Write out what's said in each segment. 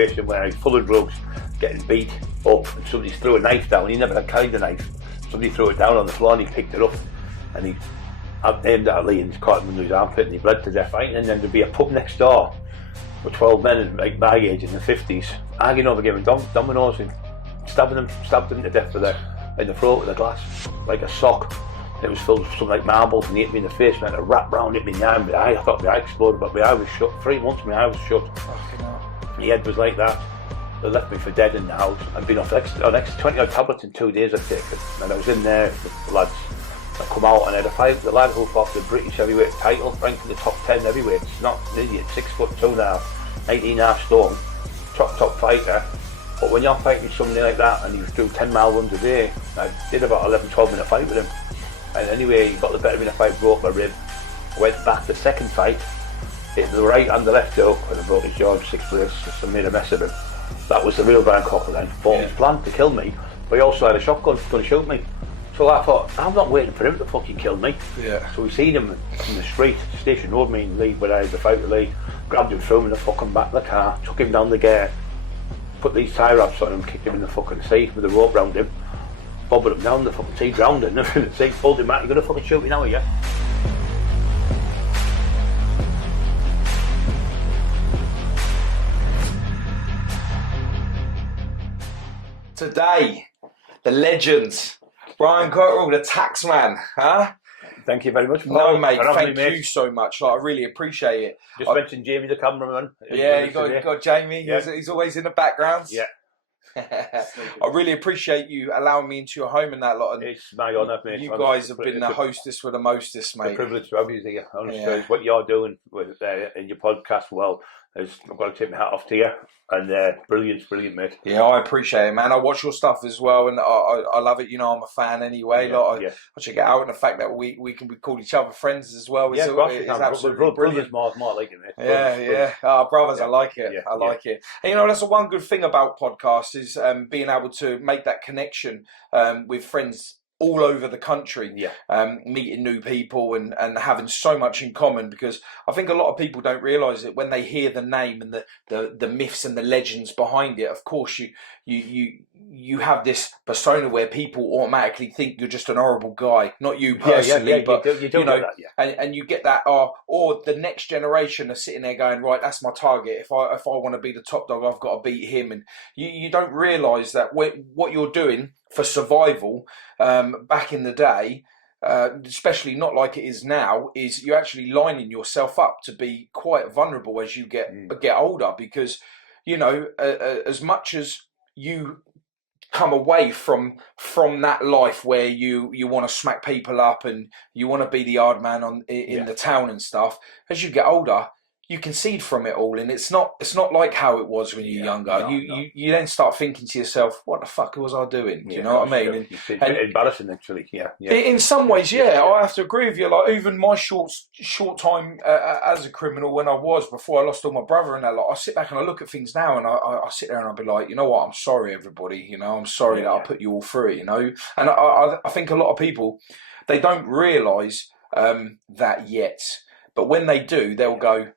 situation where he's full of drugs, getting beat up, and somebody threw a knife down. He never had carried the knife. Somebody threw it down on the floor and he picked it up, and he aimed at Lee and caught him under his armpit and he bled to death. Right? And then there'd be a pub next door with 12 men like my age in the 50s arguing over giving dominoes and stabbed him to death in the throat with a glass, like a sock. It was filled with something like marbles, and he hit me in the face, and I had a wrap round, hit me in the eye, my eye. I thought my eye exploded, but my eye was shut. 3 months my eye was shut. My head was like that. They left me for dead in the house. I'd been off 20 odd tablets in 2 days I'd taken. And I was in there with the lads. I come out and I had a fight with the lad who fought the British heavyweight title, ranked in the top 10 heavyweights. Not an idiot, 6'2" now, 19.5 stone, top fighter. But when you're fighting somebody like that and you do 10 mile runs a day, I did about 11-12 minute fight with him. And anyway, he got the better of me in a fight, broke my rib. Went back the second fight, hit the right and the left hook, and I broke his jaw in 6 places, so I made a mess of him. That was the real Brian Cockerill then. Fought his plan to kill me, but he also had a shotgun going to shoot me. So I thought, I'm not waiting for him to fucking kill me. Yeah. So we seen him in the street, Station Road, me and Lee, when I had the fight with Lee, grabbed him, threw him in the fucking back of the car, took him down the gate, put these tie wraps on him, kicked him in the fucking sea with a rope round him, bobbed him down the fucking sea, drowned him, and the sea, pulled him out. You're gonna fucking shoot me now, are you? Today, the legends, Brian Cockerill, the tax man, huh? Thank you very much. No, mate, thank you so much. Like, I really appreciate it. Just mentioned Jamie, the cameraman. Yeah, you got Jamie. Yeah. He's always in the background. Yeah. I really appreciate you allowing me into your home and that lot. And it's my honour, mate. You guys have been the hostess with the mostest, mate. It's a privilege to have you here. Honestly, what you're doing with in your podcast, well, I've got to take my hat off to you. And brilliant, mate. Yeah, I appreciate it, man. I watch your stuff as well, and I love it. You know, I'm a fan anyway. I check it out, and the fact that we call each other friends as well is absolutely brilliant. More like it, mate. Yeah. Brothers, I like it. I like it. And you know, that's the one good thing about podcasts is being able to make that connection with friends all over the country, meeting new people and having so much in common, because I think a lot of people don't realise it when they hear the name and the myths and the legends behind it. Of course, you have this persona where people automatically think you're just an horrible guy, not you personally, but you know, and you get that, or the next generation are sitting there going, right, that's my target. If I want to be the top dog, I've got to beat him, and you don't realise that what you're doing for survival back in the day, especially not like it is now, is you're actually lining yourself up to be quite vulnerable as you get older, because you know, as much as you come away from that life where you want to smack people up and you want to be the hard man in the town and stuff, as you get older, you concede from it all, and it's not like how it was when you're younger. You then start thinking to yourself, what the fuck was I doing? Do you know what I mean? And embarrassing, actually. In some ways, I have to agree with you. Like, even my short time as a criminal, when I was, before I lost all my brother and that, like, I sit back and I look at things now, and I sit there and I'll be like, you know what, I'm sorry, everybody. You know, I'm sorry that I put you all through it. You know, and I think a lot of people, they don't realise that yet, but when they do, they'll go.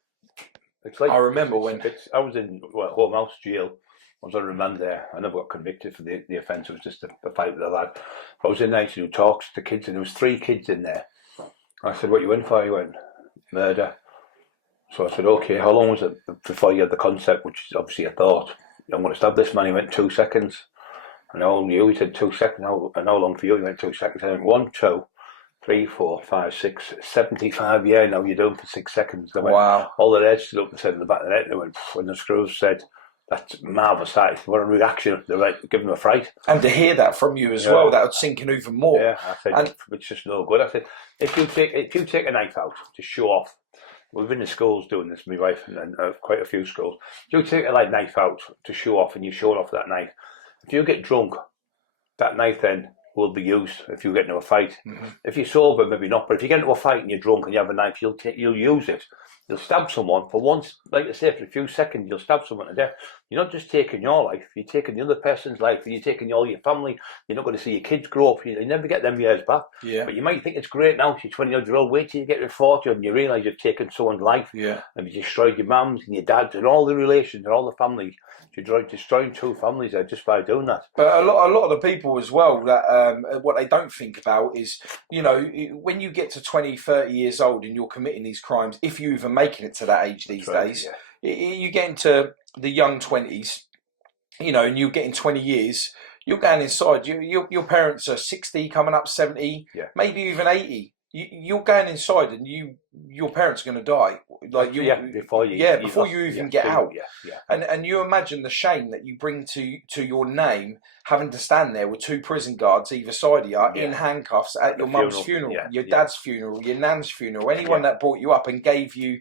It's like, I remember when I was in home house jail. I was on remand there. I never got convicted for the offence. It was just a fight with a lad. I was in there to do talks to kids, and there was 3 kids in there. I said, "What you in for?" He went, "Murder." So I said, "Okay, how long was it before you had the concept?" Which is obviously a thought. I'm going to stab this man. He went 2 seconds. And how long you? He said 2 seconds. And how long for you? He went 2 seconds. I went 1, 2. 3, 4, 5, 6, 75. Yeah, now you're doing for 6 seconds. They went, wow. All the heads stood up and said in the back of the net. They went, when the screws said, "That's marvellous. What a reaction!" They were giving them a fright. And to hear that from you as well, that would sink in even more. Yeah, I said, it's just no good. I said, if you take a knife out to show off, we've been in schools doing this, my wife and quite a few schools. If you take a knife out to show off, and you show off that knife, if you get drunk, that knife then will be used if you get into a fight. If you're sober, maybe not, but if you get into a fight and you're drunk and you have a knife, you'll use it. You'll stab someone for once, like I say, for a few seconds, you'll stab someone to death. You're not just taking your life, you're taking the other person's life, and you're taking all your family. You're not going to see your kids grow up. You never get them years back. But you might think it's great now, you're 20-year-old, wait till you get to 40 and you realise you've taken someone's life. And you destroyed your mums and your dads and all the relations and all the family. You're destroying 2 families there just by doing that. But a lot of the people as well, that what they don't think about is, when you get to 20, 30 years old and you're committing these crimes, if you're even making it to that age these days, you get into the young 20s, and you're getting 20 years, you're going inside. Your parents are 60, coming up 70, maybe even 80. You're going inside, and your parents are going to die. Before you even get out. And you imagine the shame that you bring to your name, having to stand there with 2 prison guards either side of you in handcuffs at your mum's funeral, your dad's funeral, your nan's funeral, anyone that brought you up and gave you,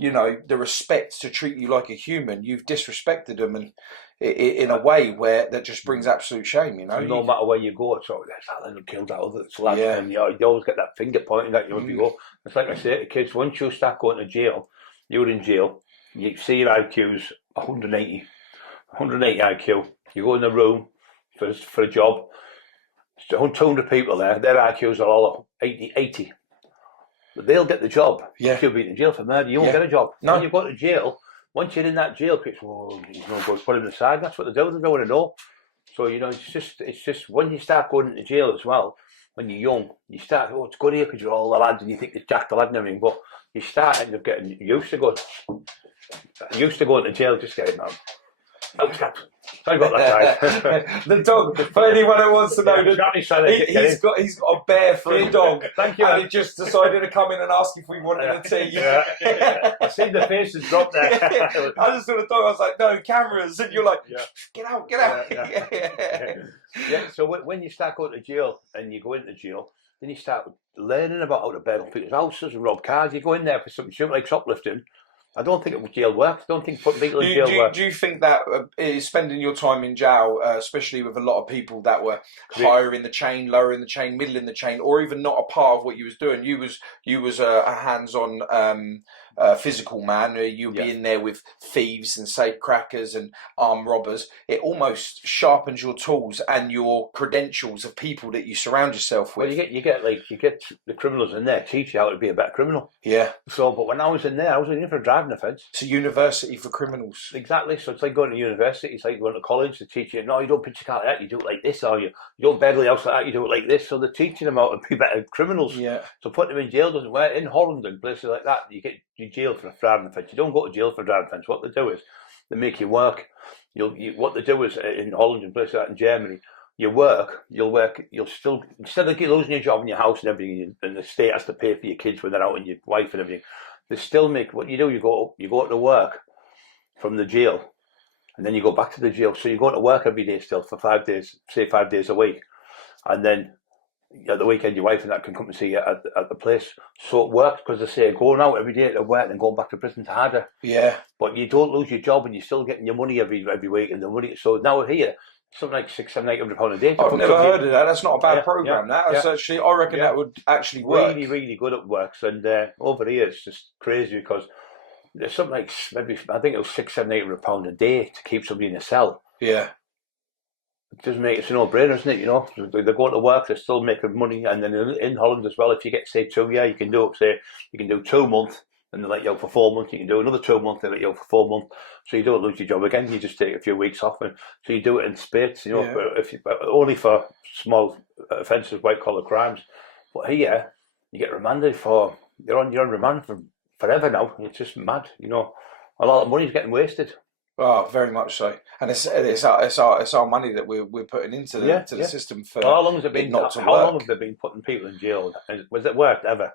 the respect to treat you like a human. You've disrespected them, and in a way that just brings absolute shame. So no matter where you go, it's always that little killed that other lad, and you always get that finger pointing at you as you go. It's like I say to kids, once you start going to jail, you're in jail. You see your IQ's 180 IQ. You go in the room for a job. There's 200 people there. Their IQs are all 80. But they'll get the job. You'll be in jail for murder. You won't get a job. No. When you go to jail, once you're in that jail, people, he's no good, put him aside. That's what they do. They don't want to know. So it's just when you start going into jail as well. When you're young, you start. It's good here because you're all the lads, and you think it's Jack the lad and everything. But you start end up getting used to going to jail. Just getting out. Sorry about that, guys. The dog, for anyone who wants to know, he's got a bear for a dog. Thank you. And he just decided to come in and ask if we wanted a tea. I see the faces drop there. I just saw the dog. I was like, no cameras, and you're like, get out. So when you start going to jail and you go into jail, then you start learning about how to burn up people's houses and rob cars. You go in there for something like shoplifting. I don't think it was jail work. I don't think putting people in jail work. Do you think that spending your time in jail, especially with a lot of people that were higher in the chain, lower in the chain, middle in the chain, or even not a part of what you was doing? You was a hands-on physical man. You'd be in there with thieves and safe crackers and armed robbers. It almost sharpens your tools and your credentials of people that you surround yourself with. Well, you get the criminals in there teach you how to be a better criminal. Yeah. So, but when I was in there, I was in for a driving offence. It's a university for criminals. Exactly. So it's like going to university. It's like going to college. They teach you, no, you don't pitch your car like that. You do it like this, or you don't burgle the house like that. You do it like this. So they're teaching them how to be better criminals. Yeah. So putting them in jail doesn't work. In Holland and places like that, you get jail for a driving offence. You don't go to jail for a driving offence. What they do is they make you work. What they do is in Holland and places like that in Germany, you'll still, instead of losing your job and your house and everything, and the state has to pay for your kids when they're out and your wife and everything, they still make what you do. You go to work from the jail, and then you go back to the jail. So you go to work every day still for 5 days, say 5 days a week, and then at the weekend your wife and that can come and see you at the place. So it works because they say going out every day to work and going back to prison's harder. Yeah. But you don't lose your job and you're still getting your money every week, and the money. So now here, something like £600-800 a day. I've never heard of that. That's not a bad program. That's actually, I reckon that would actually work. Really, really good at works, and over here it's just crazy because there's something like maybe I think it was £600-800 a day to keep somebody in a cell. Yeah. It doesn't make it's a no-brainer, isn't it? They're going to work, they're still making money, and then in Holland as well, if you get say 2 years, you can do 2 months, and they let you out for 4 months. You can do another 2 months, they let you out for 4 months, so you don't lose your job again. You just take a few weeks off, and so you do it in spurts, but only for small offences, white-collar crimes. But here, you get remanded you're on remand for forever now. It's just mad, A lot of money's getting wasted. Oh, very much so, and it's our money that we're putting into the system for. How long has it been? How long have they been putting people in jail? Was it worked ever?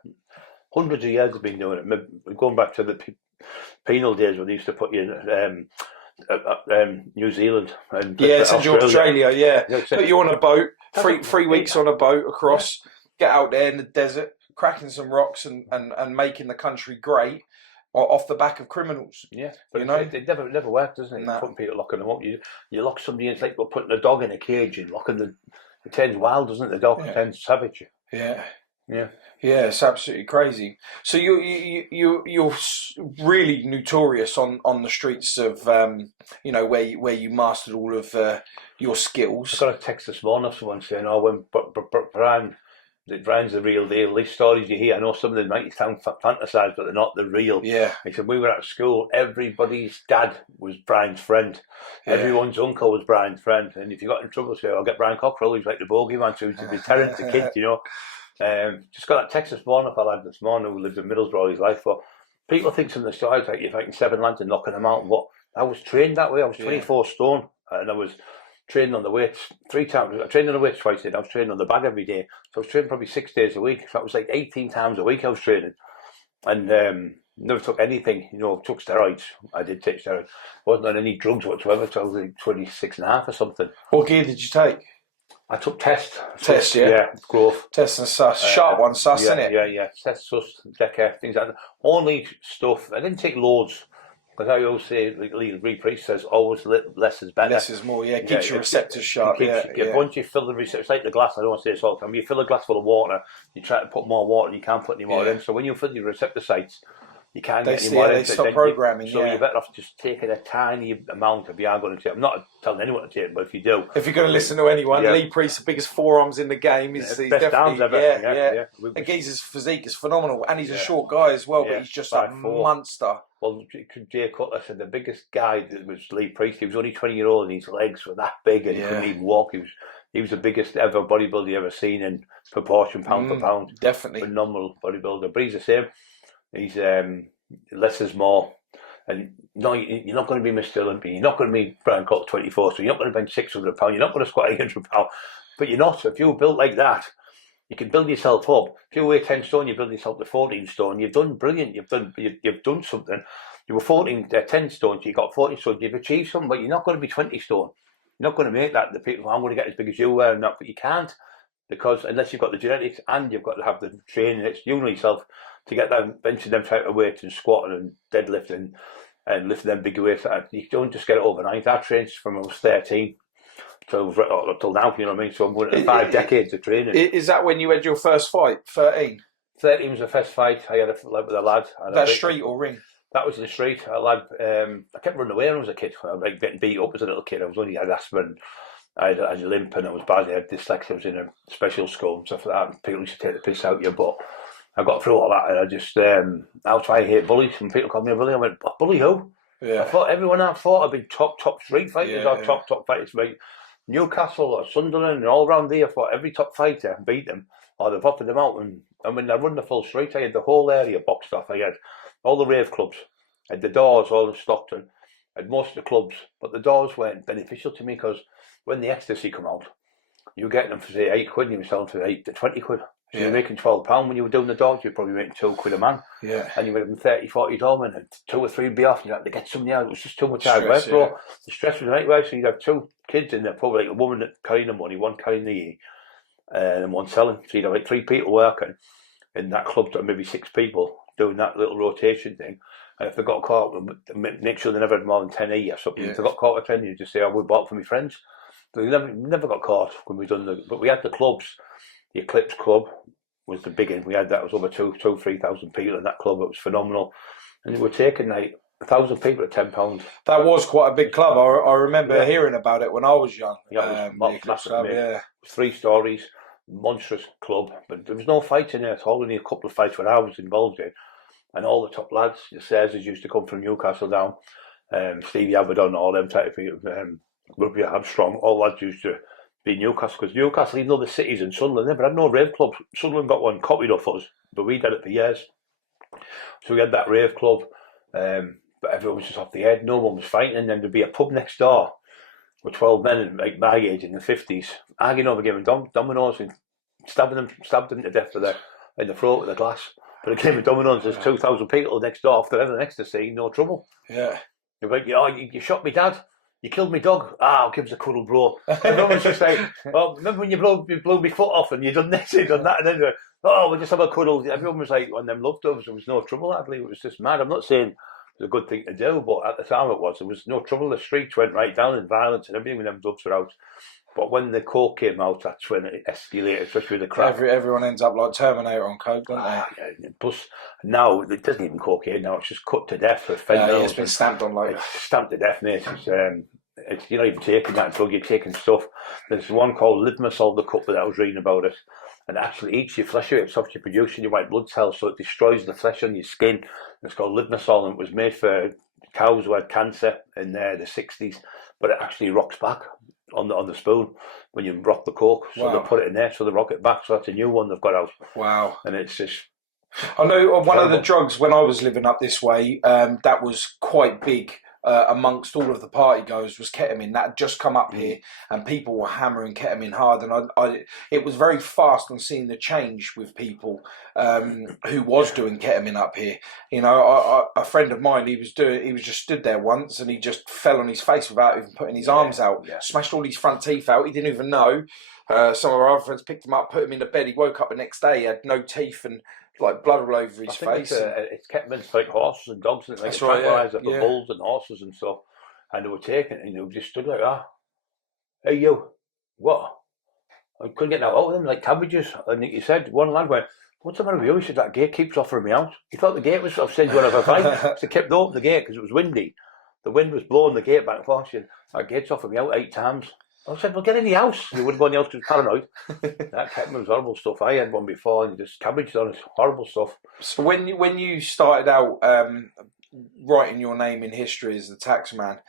Hundreds of years they've been doing it. Going back to the penal days when they used to put you in New Zealand and Australia. Yeah, put you on a boat, three weeks on a boat across, get out there in the desert, cracking some rocks and making the country great. Off the back of criminals, but it never worked, doesn't it? Putting people, locking them up. You lock somebody in, it's like putting a dog in a cage and locking it turns wild, doesn't it? The dog turns savage. Yeah, it's absolutely crazy. So you're really notorious on the streets of where you mastered all of your skills. I got a text this morning of someone saying, "Oh, when Brian Brian's the real deal. These stories you hear, I know some of them might sound fantasised, but they're not the real. Yeah. He said, we were at school, everybody's dad was Brian's friend. Yeah. Everyone's uncle was Brian's friend. And if you got in trouble, say, I'll get Brian Cockerill, he's like the bogeyman, so he's a deterrent to kids, you know. Just got that Texas born up I lad this morning who lived in Middlesbrough all his life. But people think some of the stories like you're fighting 7 lads and knocking them out. But I was trained that way. I was 24 stone, and I was training on the weights 3 times. I trained on the weights twice a day. I was training on the bag every day. So I was training probably 6 days a week. So that was like 18 times a week I was training. And never took anything, you know, took steroids. I did take steroids. Wasn't on any drugs whatsoever until I was like 26 and a half or something. What gear did you take? I took test. Test, yeah? Yeah, growth. Test and sus. Sharp one, sus, yeah, innit? Yeah. Test, sus, decker, things like that. Only stuff. I didn't take loads. Because I always say, like Lee Priest says, always less is better. Less is more, yeah. Keeps your receptors sharp, Once you fill the receptors, it's like the glass, I don't want to say this all the time, you fill a glass full of water, you try to put more water, and you can't put any more in. So when you fill your receptor sites, you can't get any more in. They stop programming, So you're better off just taking a tiny amount if you are going to take. I'm not telling anyone to take it, but if you do. If you're going to listen to anyone, Lee Priest, the biggest forearms in the game. He's best arms ever. Yeah. And Geezer's physique is phenomenal. And he's a short guy as well, but he's just a monster. Well, Jay Cutler said the biggest guy that was Lee Priest. He was only 20-year-old and his legs were that big and he couldn't even walk. He was the biggest ever bodybuilder you ever seen in proportion, pound for pound. Definitely. Phenomenal bodybuilder. But he's the same. He's less is more. And no, you're not going to be Mr. Olympia. You're not going to be Brian Cockerill 24. So you're not going to bench 600 pounds. You're not going to squat 800 pounds. But you're not. If you're built like that, you can build yourself up. If you weigh 10 stone, you build yourself to 14 stone. You've done brilliant. You've done something. You were 10 stone, so you got 40 stone. You've achieved something, but you're not going to be 20 stone. You're not going to make that. The people, I'm going to get as big as you were, not, but you can't, because unless you've got the genetics and you've got to have the training, it's you know yourself to get them benching them type of weights and squatting and deadlifting and lifting them big weights. You don't just get it overnight. I trained from I was 13 till now, you know what I mean? So I'm going to 5 decades of training. Is that when you had your first fight, 13? 13 was the first fight I had with a lad. That street or ring? That was in the street. A lad, I kept running away when I was a kid. I was like getting beat up as a little kid. I was only had asthma and I had a limp and I was bad. I had dyslexia. I was in a special school and stuff like that. And people used to take the piss out of you, but I got through all that and I just, I was trying to hate bullies and people called me a bully. I went, bully who? Yeah. I thought everyone I fought had been top street fighters or top fighters. Like Newcastle or Sunderland and all around there. I fought every top fighter and beat them or they've offered them out. And when I run the full street, I had the whole area boxed off. I had all the rave clubs, I had the doors all in Stockton, I had most of the clubs, but the doors weren't beneficial to me because when the ecstasy come out, you were getting them for say 8 quid and you were selling for 8 to 20 quid. So you're making £12 when you were doing the dogs, you were probably making 2 quid a man. Yeah. And you were having 30, 40 dollars and 2 or 3 would be off and you had to get somebody else. It was just too much hard work, bro. The stress was nightmare, so you'd have 2 kids in there, probably like a woman that carrying the money, one carrying the E, and one selling. So you'd have like 3 people working in that club, to maybe 6 people doing that little rotation thing. And if they got caught, make sure they never had more than 10 E or something. If they got caught with 10, you just say, we bought for my friends. So we never got caught when we done but we had the clubs. The Eclipse Club was the big one. We had that. It was over 3,000 people in that club. It was phenomenal. And we were taking like 1,000 people at £10. That was quite a big club. I remember hearing about it when I was young. Yeah, it was massive. Club, it was 3 stories, monstrous club. But there was no fights in there at all. Only a couple of fights when I was involved in. And all the top lads, the Caesars used to come from Newcastle down. Stevie Avedon, all them type of people. Rugby Armstrong, all lads used to be Newcastle. Because Newcastle, even though the cities in Sunderland, never had no rave club. Sunderland got one copied off us, but we did it for years. So we had that rave club, but everyone was just off the head. No one was fighting. And then there'd be a pub next door with 12 men like my age in the 50s, arguing over giving dominoes and stabbed them to death in the throat with a glass. But a game of dominoes, there's 2,000 people next door after having an ecstasy, no trouble. Yeah. You're like, you shot me dad, you killed me dog. I'll give us a cuddle, bro. And no one's just like, well, remember when you blew my foot off and you done this, you done that, and then we'll just have a cuddle. Everyone was like, on them love doves, there was no trouble, I believe. It was just mad. I'm not saying it was a good thing to do, but at the time there was no trouble. The streets went right down in violence and everything when them doves were out. But when the coke came out, that's when it escalated, especially with the crap. Everyone ends up like Terminator on coke, don't they? Yeah. Plus, now, it doesn't even cocaine now, it's just cut to death with fentanyl. Yeah, it's been stamped on like... It's stamped to death, mate. You're not even taking that drug, you're taking stuff. There's one called Lidmusol, the couple that I was reading about it. and it actually eats your flesh out. It stops you producing your white blood cells, so it destroys the flesh on your skin. It's called lignocol, and it was made for cows who had cancer in the 60s, but it actually rocks back on the spoon when you rock the coke. So they put it in there, so they rock it back. So that's a new one they've got out. Wow. And it's just... I know one of the drugs when I was living up this way, that was quite big amongst all of the party goers was ketamine. That had just come up here, and people were hammering ketamine hard. And it was very fast on seeing the change with people who was doing ketamine up here. You know, a friend of mine, he was just stood there once, and he just fell on his face without even putting his arms out. Smashed all his front teeth out. He didn't even know. Some of our other friends picked him up, put him in the bed. He woke up the next day, he had no teeth and like blood all over his face. It's ketamine like horses and dogs, and that's right, for bulls and horses and stuff. And they were taking it, and they were just stood like that. Hey you, what? I couldn't get that out of them like cabbages. And he said, one lad went, "What's the matter with you?" He said, "That gate keeps offering me out." He thought the gate was sort of said one of a fight. So they kept open the gate because it was windy. The wind was blowing the gate back and forth. She said, "That gate's offered me out 8 times." I said, "Well, get in the house." He wouldn't go in the house because he was paranoid. That ketamine was horrible stuff. I had one before, and just cabbage on it. Horrible stuff. So when you started out writing your name in history as the Taxman,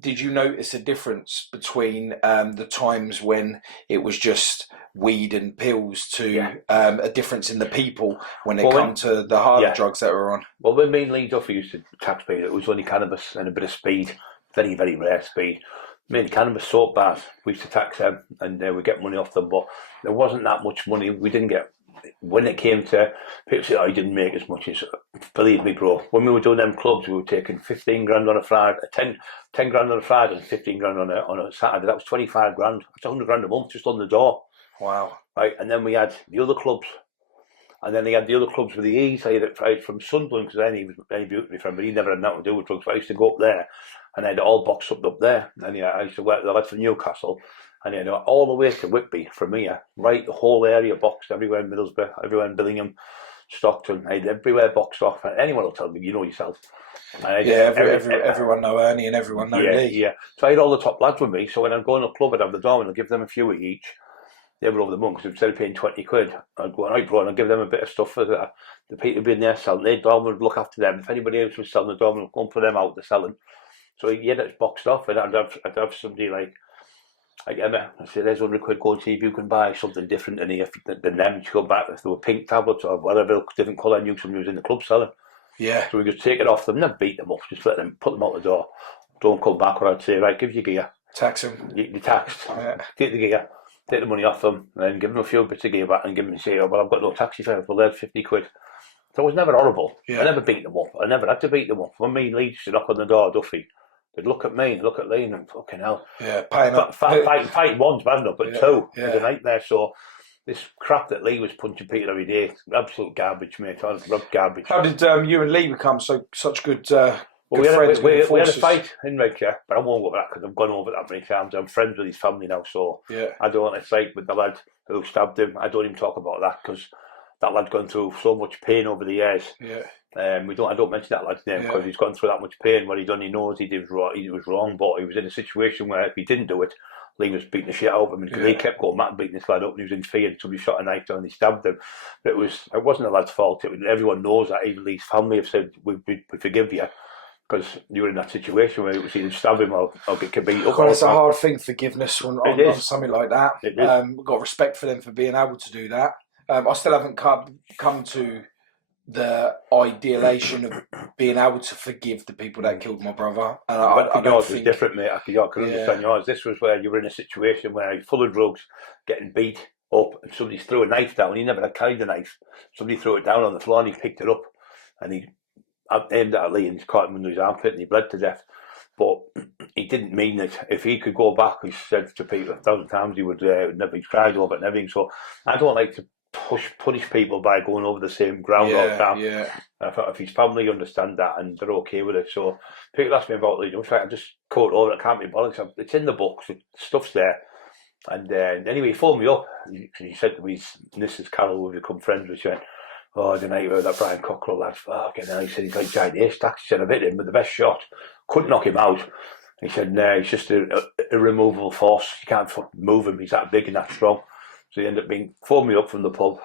did you notice a difference between the times when it was just weed and pills to a difference in the people when it come to the harder drugs that were on? Well, when me and Lee Duffy used to tax people, it was only cannabis and a bit of speed. Very, very rare speed. Mainly cannabis soap bars. We used to tax them, and we get money off them, but there wasn't that much money. We didn't get, when it came to people say, "I didn't make as much as," believe me, bro, when we were doing them clubs, we were taking 15 grand on a Friday, 10 grand on a Friday and 15 grand on a Saturday. That was 25 grand. That's 100 grand a month just on the door. Wow. Right, and then we had the other clubs. And then they had the other clubs with the E's. I had it from Sunderland, because then he was very beautifully friend, but he never had nothing to do with drugs. So I used to go up there, and I had it all boxed up there. And I used to work with the lads from Newcastle, and I had it all the way to Whitby from here, right, the whole area boxed, everywhere in Middlesbrough, everywhere in Billingham, Stockton. I had everywhere boxed off. And anyone will tell me, you know yourself. Everyone know Ernie and everyone know Lee. Yeah. So I had all the top lads with me. So when I'm going to a club, I'd have the door and I'd give them a few each. They were over the moon, because instead of paying 20 quid, I'd go, "Right, bro," and I'd give them a bit of stuff for the people being there selling. Their doorman would look after them. If anybody else was selling, the doorman would come for them out, they're selling. So it's boxed off, and I'd have somebody like Emma. I say, "There's 100 quid, go and see if you can buy something different than them." She'd come back, if there were pink tablets or whatever, different colour, I knew somebody was in the club selling. Yeah. So we just take it off them, never beat them up, just let them, put them out the door. Don't come back, or I'd say, "Right, give your gear." Tax them. You're taxed. Take the gear. Take the money off them, and then give them a few bits of gear back, and give them and say, "Oh, well, I've got no taxi fare." Well, there's 50 quid. So it was never horrible. I never beat them up. I never had to beat them up. When me and Lee used to knock on the door, Duffy, they'd look at me and look at Lee, and fucking hell. Yeah, paying up. Fight one's bad enough, but two is a nightmare. So this crap that Lee was punching people every day, absolute garbage, mate. Garbage. How did you and Lee become such good? Well, we had a fight in Redcar, but I won't go over that because I've gone over that many times. I'm friends with his family now, so I don't want to fight with the lad who stabbed him. I don't even talk about that because that lad's gone through so much pain over the years. I don't mention that lad's name because he's gone through that much pain. What he done, he knows he was wrong, but he was in a situation where if he didn't do it, Lee was beating the shit out of him, because he kept going mad and beating this lad up, and he was in fear, and somebody shot a knife down and he stabbed him. But it wasn't the lad's fault. Everyone knows that. Even Lee's family have said, we forgive you, because you were in that situation where it was either stab him or get beat up. Well, it's a hard thing, forgiveness on something like that. We've got respect for them for being able to do that. I still haven't come to the ideation of being able to forgive the people that killed my brother. And I don't think... was different, mate. I can understand yours. This was where you were in a situation where you're full of drugs, getting beat up, and somebody threw a knife down. He never had carried the knife. Somebody threw it down on the floor, and he picked it up, and he aimed at Lee and caught him in his armpit, and he bled to death. But he didn't mean it. If he could go back, he said to people 1,000 times, he would never be cried over it and everything. So I don't like to punish people by going over the same ground all the time. I thought if his family understand that and they're okay with it. So people ask me about Lee, I just quote over it. I can't be bothered. It's in the books. The stuff's there. And anyway, he phoned me up. He said to me, "This is Carol, we've become friends with you." "Oh, the night that Brian Cockerill lad, fucking hell." He said, "He's like giant haystacks." He said, "I've hit him with the best shot. Couldn't knock him out." He said, "No, he's just a removable force. You can't move him. He's that big and that strong." So he ended up phoned me up from the pub.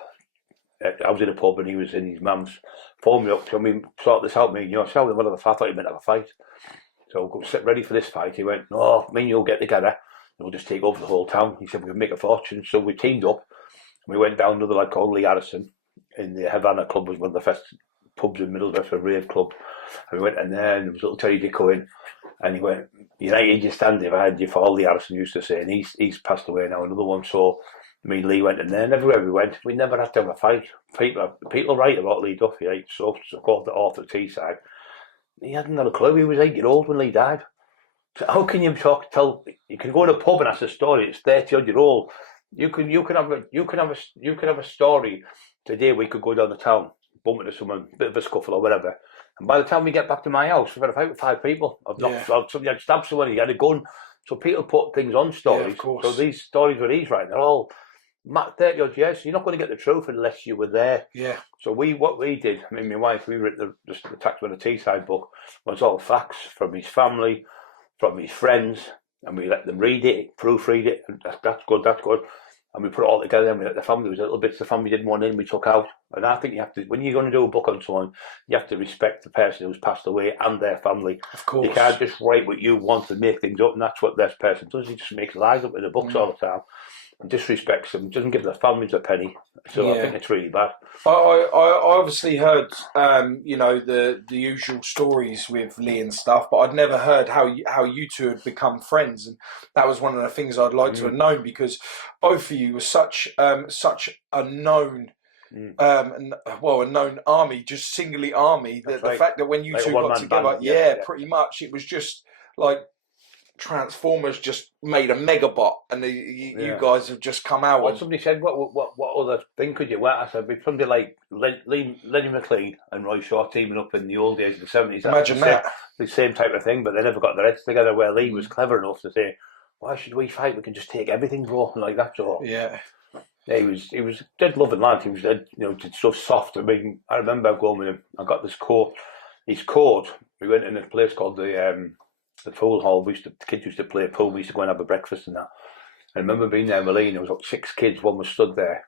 I was in a pub and he was in his mum's. Phoned me up, so me sort this out, me and yourself. And whatever, I thought he meant to have a fight. So go sit ready for this fight. He went, no, me and you'll get together and we'll just take over the whole town. He said we can make a fortune. So we teamed up. We went down to another lad called Lee Harrison in the Havana Club, was one of the first pubs in Middlesbrough, a rave club. And we went in there and there was little Terry Dicko in. And he went, United, you stand divided, you fall, Lee Harrison used to say. And he's passed away now, another one. So me and Lee went in there, and everywhere we went, we never had to have a fight. People write about Lee Duffy, right? So called the author Teesside. He hadn't got a clue. He was 8-year-old when Lee died. So how can you you can go to a pub and ask a story, it's 30-odd-year-old. You can have a story today. We could go down the town, bump into someone, bit of a scuffle or whatever. And by the time we get back to my house, we've had a fight with 5 people. Somebody had stabbed someone, he had a gun. So people put things on stories. Yeah, of course. So these stories were these, right? They're all 30-odd years. So you're not going to get the truth unless you were there. Yeah. So what we did, I mean, my wife, we wrote the Taxman Teesside book, was all facts from his family, from his friends, and we let them read it, proofread it, and that's good. And we put it all together, and we let the family, there was little bits the family didn't want in, we took out. And I think you have to, when you're going to do a book on someone, you have to respect the person who's passed away and their family. Of course. You can't just write what you want and make things up, and that's what this person does. He just makes lies up in the books all the time and disrespects them, doesn't give their families a penny. So I think it's really bad. I obviously heard, the usual stories with Lee and stuff, but I'd never heard how you two had become friends, and that was one of the things I'd like to have known, because both of you were such a known. A known army, just singly army. The fact that when you two got together, pretty much, it was just like Transformers just made a Megabot, and you guys have just come out. Well, somebody said, what other thing could you wear? I said, with somebody like Lenny McLean and Roy Shaw teaming up in the old days of the 70s. Imagine that. The same type of thing, but they never got their heads together, where Lee was clever enough to say, why should we fight? We can just take everything, bro. Like that. So yeah, he was dead loving lad. He was dead, so soft. I mean, I remember going with him. I got this coat. His coat. We went in a place called the pool hall. The kids used to play pool. We used to go and have a breakfast and that. I remember being there with Lee, and there was like 6 kids. One was stood there.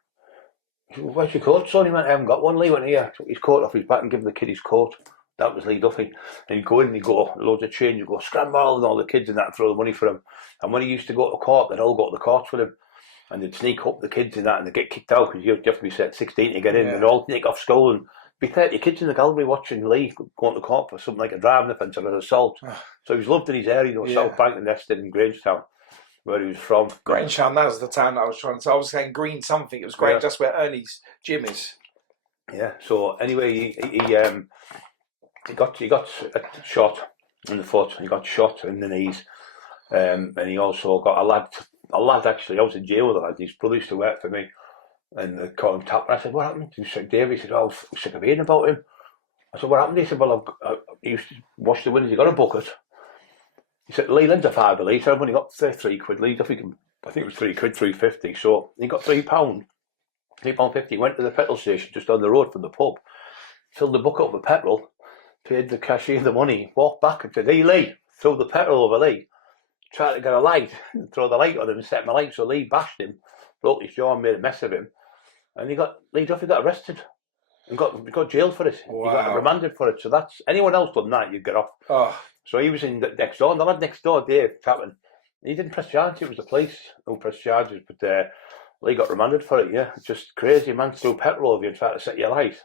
He said, where's your coat, son? He went, I haven't got one. Lee went, here, took his coat off his back and gave the kid his coat. That was Lee Duffy. And he'd go in and he'd go, loads of change, he'd go, scramble, and all the kids and that, and throw the money for him. And when he used to go to court, they'd all go to the courts with him. And they'd sneak up the kids and that, and they'd get kicked out, because you have to be set 16 to get in. They'd all sneak off school, and be 30 kids in the gallery watching Lee going to court for something like a driving offence or an assault. So he was loved in his area, South Bank and Eston and Grangetown, where he was from. Grangetown, that was the town I was trying to say. I was saying Green something. It was great. That's where Ernie's gym is. Yeah. So anyway, he got shot in the foot. He got shot in the knees, and he also got a lad. Actually, I was in jail with a lad. His brother used to work for me, and they called him Taxman. I said, "What happened?" He said, "Dave." He said, "Oh, I'm sick of hearing about him." I said, "What happened?" He said, "Well, he used to wash the windows. He got a bucket." He said, "Lee lends a £5." He said, "I've only got £3. Lee, I think it was £3, £3.50. So he got £3.50. He went to the petrol station just down the road from the pub, filled the bucket up with petrol, paid the cashier the money, walked back and said, 'Hey Lee,' threw the petrol over Lee, tried to get a light and throw the light on him and set my light. So Lee bashed him, broke his jaw and made a mess of him. And Lee Duffy got arrested and got jailed for it. Wow. He got remanded for it. So that's, anyone else done that, you'd get off. Oh. So he was in next door, and the lad next door, Dave Taxman, he didn't press charges. It was the police who pressed charges, but Lee got remanded for it. Yeah, it's just crazy, man. Threw petrol over you and tried to set your light.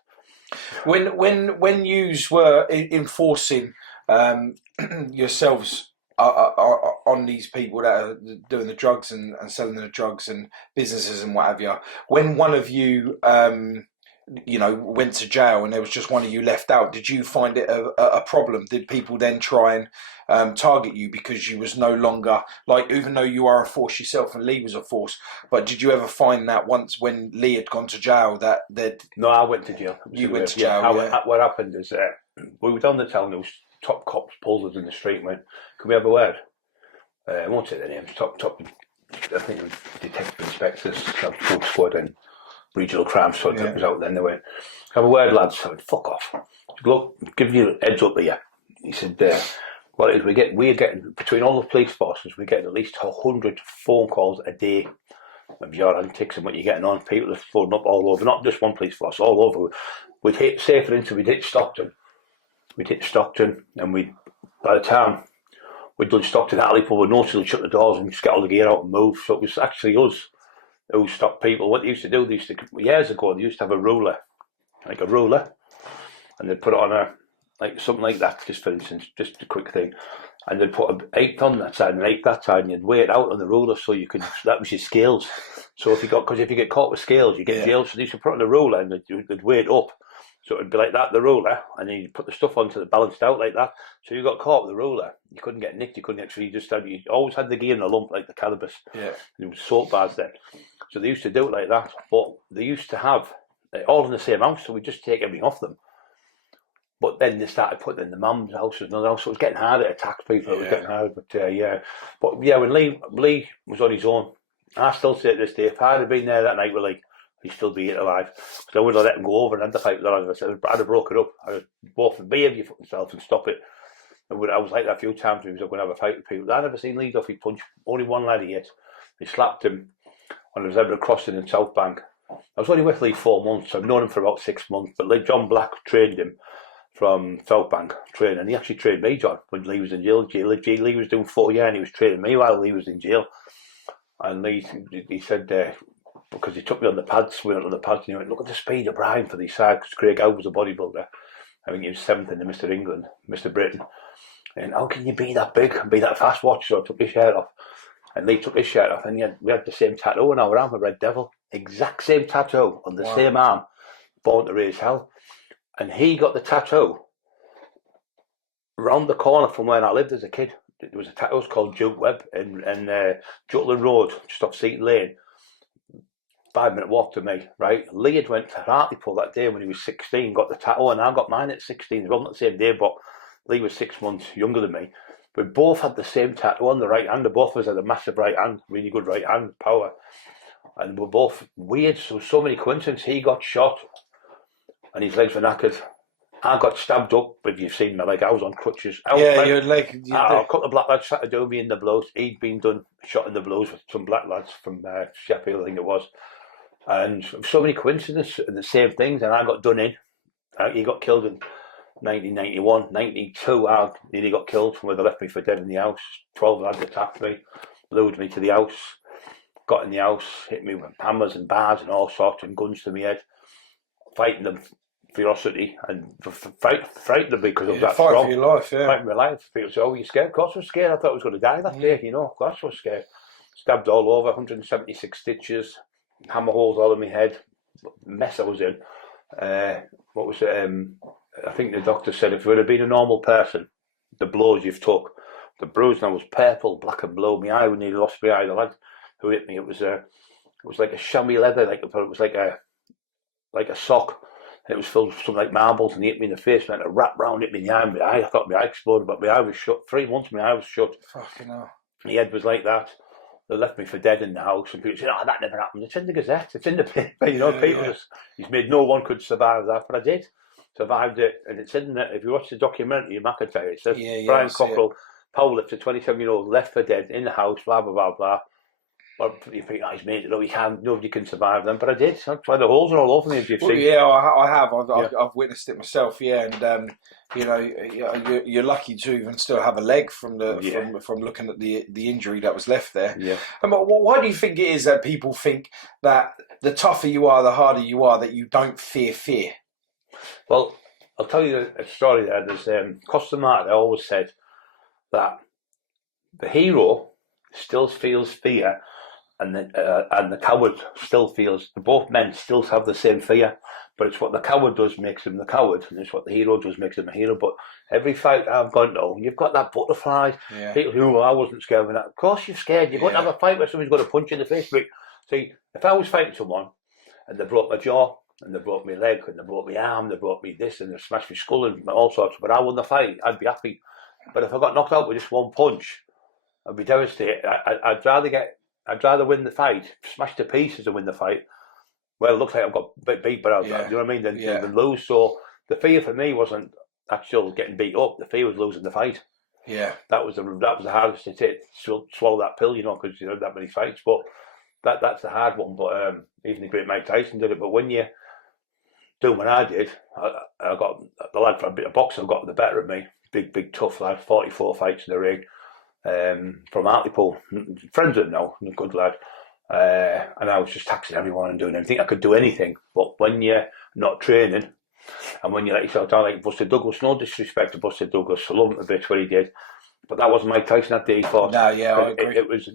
When yous were enforcing yourselves on these people that are doing the drugs and selling the drugs and businesses and what have you, when one of you went to jail and there was just one of you left out, did you find it a problem? Did people then try and target you because you was no longer, like, even though you are a force yourself and Lee was a force, but did you ever find that once when Lee had gone to jail that... No, I went to jail. You went to jail, What happened is we were down the town, there was top cops pulled us in the street and went, "Can we have a word?" I won't say the names, top, I think it was detective inspectors, food squad and regional crime squad took us out then. They went, "Have a word, lads." I went, "Fuck off. Look, give you a heads up here." He said, "Well, we're getting, between all the police forces, we're getting at least 100 phone calls a day of your antics and what you're getting on. People are pulling up all over, not just one police force, all over. We'd hit, say for instance, we'd hit Stockton. And by the time we'd done Stockton at Hartlepool, we'd noticeably shut the doors and just get all the gear out and move. So it was actually us who stopped people. What they used to do, years ago, they used to have a ruler, and they'd put it on something like that, just for instance, just a quick thing. And they'd put an 8th on that side and an 8th that side, and you'd weigh it out on the ruler so you could, that was your scales. So if you get caught with scales, you get jailed. So they used to put it on the ruler and they'd weigh it up. So it'd be like that, the ruler, and then you put the stuff onto it balanced out like that. So you got caught with the ruler, you couldn't get nicked, you always had the gear in a lump like the calibers. Yeah. There was soap bars then. So they used to do it like that, but they used to have all in the same house, so we just take everything off them. But then they started putting in the mum's house and another house, so it was getting harder to tax people. It was getting harder, but when Lee was on his own, I still say to this day, if I had been there that night with Lee, he'd still be alive. So I wouldn't have let him go over and end the fight with the I said, I'd have broke it up. I'd have both behave your fucking self and stop it. I was like that a few times when he was going to have a fight with people. I'd never seen Lee Duffy punch only one lad he hit. He slapped him when there was ever a crossing in South Bank. I was only with Lee 4 months. I've known him for about 6 months, but John Black trained him from South Bank training, and he actually trained me, John, when Lee was in jail. Lee was doing 4 years and he was training me while Lee was in jail. And Lee, he said, because he took me on the pads, we went on the pads, and he went, look at the speed of Brian for these sides, because Craig Howe was a bodybuilder. I think he was 7th in the Mr. England, Mr. Britain. And how can you be that big and be that fast? Watch. So I took his shirt off, and Lee took his shirt off, and we had the same tattoo on our arm, a red devil, exact same tattoo on the same arm, born to raise hell. And he got the tattoo round the corner from where I lived as a kid. There was a tattoo called Duke Webb in Jutland Road, just off Seaton Lane. 5-minute walk to me, right? Lee had went to Hartlepool that day when he was 16, got the tattoo, and I got mine at 16. Well, not the same day, but Lee was 6 months younger than me. We both had the same tattoo on the right hand. Both of us had a massive right hand, really good right hand power. And we're both weird, so many coincidences. He got shot and his legs were knackered. I got stabbed up, if you've seen me, like I was on crutches. Your leg. A couple of black lads tried to do me in the blows. He'd been shot in the blows with some black lads from Sheffield, I think it was. And so many coincidences and the same things, and I got done in. He got killed in 1991, 92. I nearly got killed when they left me for dead in the house. 12 lads attacked me, lured me to the house, got in the house, hit me with hammers and bars and all sorts, and guns to my head, fighting them, ferocity, and frightened them because of that. Fight strong. For your life, yeah. Fight for my life. People say, oh, you scared? Of course I was scared. I thought I was going to die that day, Of course I was scared. Stabbed all over, 176 stitches. Hammer holes all in my head, mess I was in. What was it? I think the doctor said if you would have been a normal person, the blows you've took, the bruise now was purple, black and blue. My eye, when he lost my eye, the lad who hit me, it was like a chamois leather, it was like a sock. And it was filled with something like marbles, and he hit me in the face, and a wrap round hit me in the eye. My eye, I thought my eye exploded, but my eye was shut. 3 months, my eye was shut. Fucking hell. My head was like that. They left me for dead in the house, and people said, "Oh, that never happened." It's in the Gazette. It's in the paper. People he's made no one could survive that, but I did. Survived it, and it's in there. If you watch the documentary of McIntyre, it says Brian Cockerill, powerlifter, 27-year-old, left for dead in the house, blah blah blah blah. Well, you think, he's made it. Nobody can survive them, but I did. That's why the holes are all over me. As you've seen. Yeah, I have. I've witnessed it myself. Yeah, and you're lucky to even still have a leg from from looking at the injury that was left there. Yeah. And why do you think it is that people think that the tougher you are, the harder you are, that you don't fear? Well, I'll tell you a story there. There's Costa Martin always said that the hero still feels fear, and the coward still feels. Both men still have the same fear, but it's what the coward does makes him the coward, and it's what the hero does makes him a hero. But every fight I've gone to, you've got that butterflies. Yeah. People who I wasn't scared of that. Of course you're scared. You're going to have a fight where somebody's going to punch you in the face. But see, if I was fighting someone and they broke my jaw, and they broke my leg, and they broke my arm, they broke me this, and they smashed my skull and all sorts, but I won the fight, I'd be happy. But if I got knocked out with just one punch, I'd be devastated. I'd rather win the fight, smash to pieces and win the fight. Well, it looks like I've got beat, but you know what I mean? Than lose. So the fear for me wasn't actual getting beat up. The fear was losing the fight. Yeah, that was the hardest to take. Swallow that pill, because you had that many fights. But that's the hard one. But even the great Mike Tyson did it. But when you do what I did, I got the lad from a bit of boxing got the better of me. Big tough lad, 44 fights in the ring. From Hartlepool, friends of him now, a good lad. And I was just taxing everyone and doing anything. I could do anything, but when you're not training, and when you let yourself down like Buster Douglas, no disrespect to Buster Douglas, I love him a bit what he did, but that wasn't Mike Tyson that day. No, yeah, I agree. It was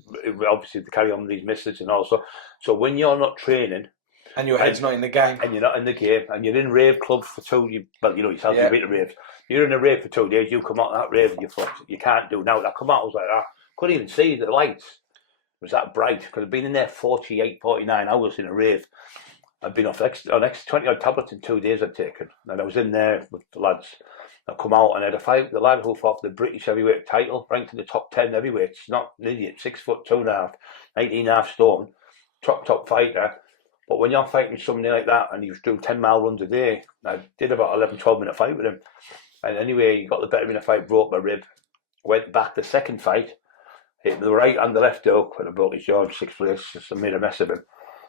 obviously to carry on with these misses and also. So when you're not training, and your head's not in the game, and you're not in the game, and you're in rave clubs for 2 years, well, you know yourself, you've been to raves. You're in a rave for 2 days, you come out of that rave and you can't do now. I come out, I was like, I couldn't even see the lights. It was that bright because I've been in there 48, 49 hours in a rave. I've been off 20 odd tablets in 2 days I'd taken, and I was in there with the lads. I come out and I had a fight with the lad who fought for the British heavyweight title, ranked in the top 10 heavyweights. He's not an idiot, 6'2.5", 19.5 stone, top fighter. But when you're fighting somebody like that and he was doing 10-mile runs a day, I did about 11, 12-minute fight with him. And anyway, he got the better in a fight, broke my rib. Went back the second fight, hit the right and the left hook, and I broke his jaw in 6th place, just made a mess of him.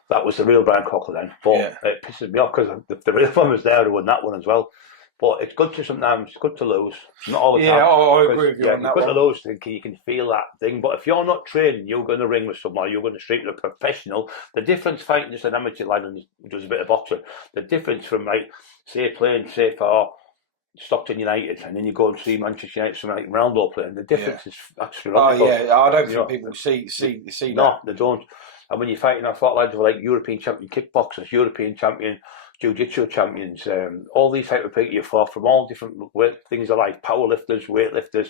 That was the real Brian Cockerill then. But it pisses me off because the real one was there, I won that one as well. But it's good to sometimes, it's good to lose. Not all the time. Yeah, I agree with you on that one. It's good to lose, you can feel that thing. But if you're not training, you're going to ring with someone, you're going to street with a professional. The difference fighting just an amateur lad who does a bit of boxing, the difference from, like, say, playing, say, for Stockton United, and then you go and see Manchester United, something like Ronaldo playing, the difference is astronomical. Oh, yeah, I don't think people see that. No, they don't. And when you're fighting, I fought lads who were like European champion kickboxers, European champion jiu-jitsu champions, all these type of people you fought from all different things of life, power lifters, weightlifters,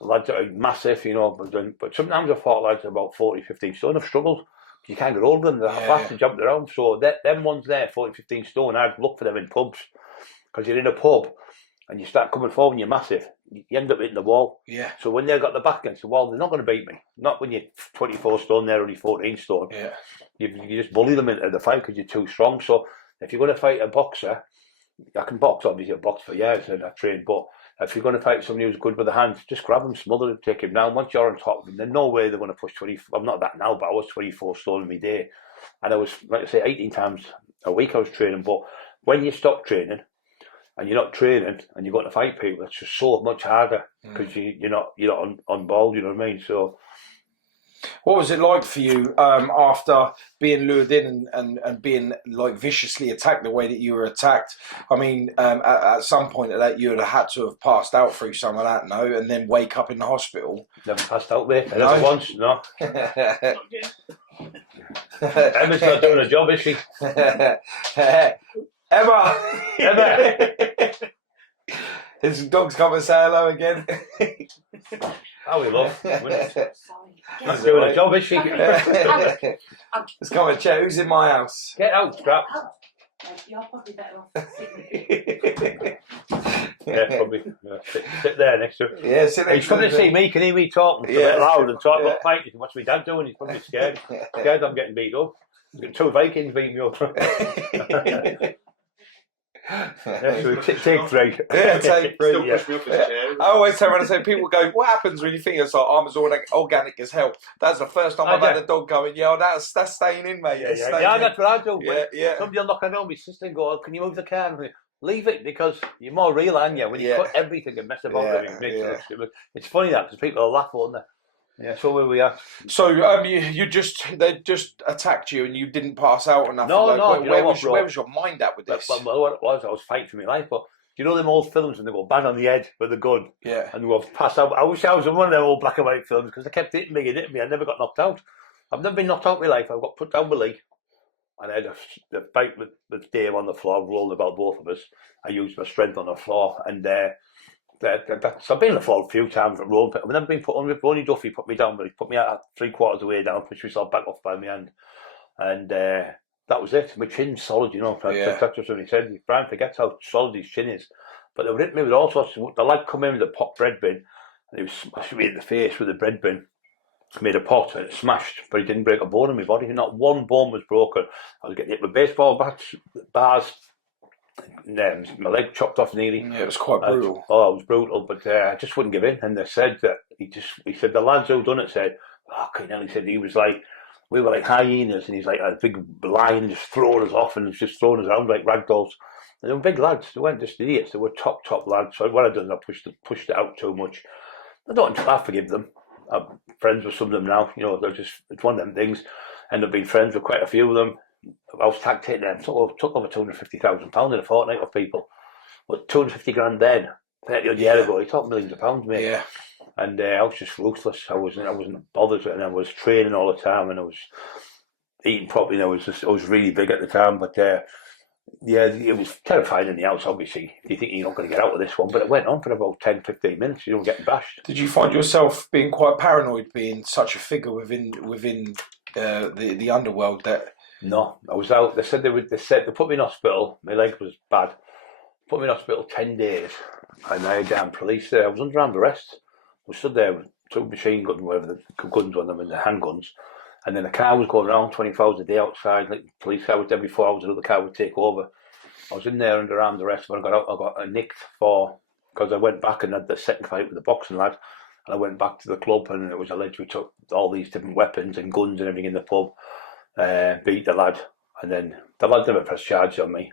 lads that are massive, you know, but sometimes I fought lads about 40, 15 stone, I've struggled. You can't get over them, they're fast and jumping around. So them ones there, 40, 15 stone, I'd look for them in pubs, because you're in a pub and you start coming forward and you're massive, you end up hitting the wall. Yeah. So when they've got the back against the wall, they're not going to beat me. Not when you're 24 stone, they're only 14 stone. Yeah. You just bully them into the fight because you're too strong. So if you're going to fight a boxer, I can box, obviously I've boxed for years and I trained, but if you're going to fight somebody who's good with the hands, just grab him, smother him, take him down. Once you're on top of them, there's no way they're going to push 20. I'm not that now, but I was 24 stone in my day. And I was, like I say, 18 times a week I was training. But when you stop training and you're not training and you're going to fight people, it's just so much harder because you're not on ball, you know what I mean? So, what was it like for you after being lured in and being like viciously attacked the way that you were attacked? I mean, at some point of that, you would have had to have passed out through some of that, no? And then wake up in the hospital. Never passed out, mate. Never once, no. Emma's not doing a job, is she? Emma! His dog's come and say hello again. How we love. Not doing a job, is she? Let's come and chat. Who's in my house? Get out, Scrap. You're probably better off Yeah, probably. Sit there next to him. Yeah, sit next to him. He's coming to see me. Can he hear me talking a bit loud and talk about fighting? What's my dad doing? He's probably scared. Scared I'm getting beat up. He's got 2 Vikings beating me up. Yeah, so take 3. Yeah, take 3. Still push me off his chair. I always turn around and say, people go, what happens when you think it's like, I'm as organic as hell? That's the first time I've had a dog going, yeah, that's staying in, mate. Yeah, that's what I do. Yeah. Somebody will knock on my sister and go, oh, can you move the car? And I'm like, leave it, because you're more real, aren't you? When you cut everything and mess about everything. It's funny that, because people will laugh, won't they? Yeah, so where we are. So they just attacked you and you didn't pass out or nothing? No, where was your mind at with this? Well, what it was, I was fighting for my life, but do you know them old films when they go bang on the head with a gun? Yeah. And they go pass out? I wish I was in one of them old black and white films, because they kept hitting me. I never got knocked out. I've never been knocked out in my life. I got put down with Lee. And I had a fight with Dave on the floor, rolling about both of us. I used my strength on the floor, and so I've been on the floor a few times at rolling. I've never been put on with Ronnie Duffy. Put me down, but he put me out 3/4 of the way down, pushed myself back off by my hand, and that was it. My chin's solid, you know. That's just what he said. Brian forgets how solid his chin is. But they were hitting me with all sorts. The lad come in with a pot bread bin, and he was smashing me in the face with the bread bin. Made a pot and it smashed, but he didn't break a bone in my body. Not one bone was broken. I was getting hit with baseball bats, bars. My leg chopped off nearly. Yeah, it was quite brutal. It was brutal, but I just wouldn't give in. And they said that he said the lads who done it said, he said he was like we were like hyenas, and he's like a big lion just throwing us off, and he's just throwing us around like ragdolls. And they were big lads. They weren't just idiots. They were top lads. So what I done, I pushed it out too much. I forgive them. I'm friends with some of them now. You know, it's one of them things. End up being friends with quite a few of them. I was tag teaming them. Took over £250,000 in a fortnight of people. But 250 grand then, 30 odd years ago, you talk millions of pounds, mate. Yeah. And I was just ruthless. I wasn't bothered, and I was training all the time, and I was eating properly. And I was really big at the time, but yeah, it was terrifying in the house. Obviously, you think you're not going to get out of this one, but it went on for about 10-15 minutes. You don't get bashed. Did you find yourself being quite paranoid, being such a figure within the underworld? That no, I was out. They put me in hospital. My leg was bad. Put me in hospital 10 days, and I had police there. I was under arrest. We stood there with two machine guns, whatever the guns on them, and the handguns. And then the car was going around 24 hours a day outside. Like the police car was every 4 hours, another car would take over. I was in there under arrest. When I got out, I got nicked because I went back and had the second fight with the boxing lad. And I went back to the club, and it was alleged we took all these different weapons and guns and everything in the pub. Beat the lad, and then the lad never pressed charges on me.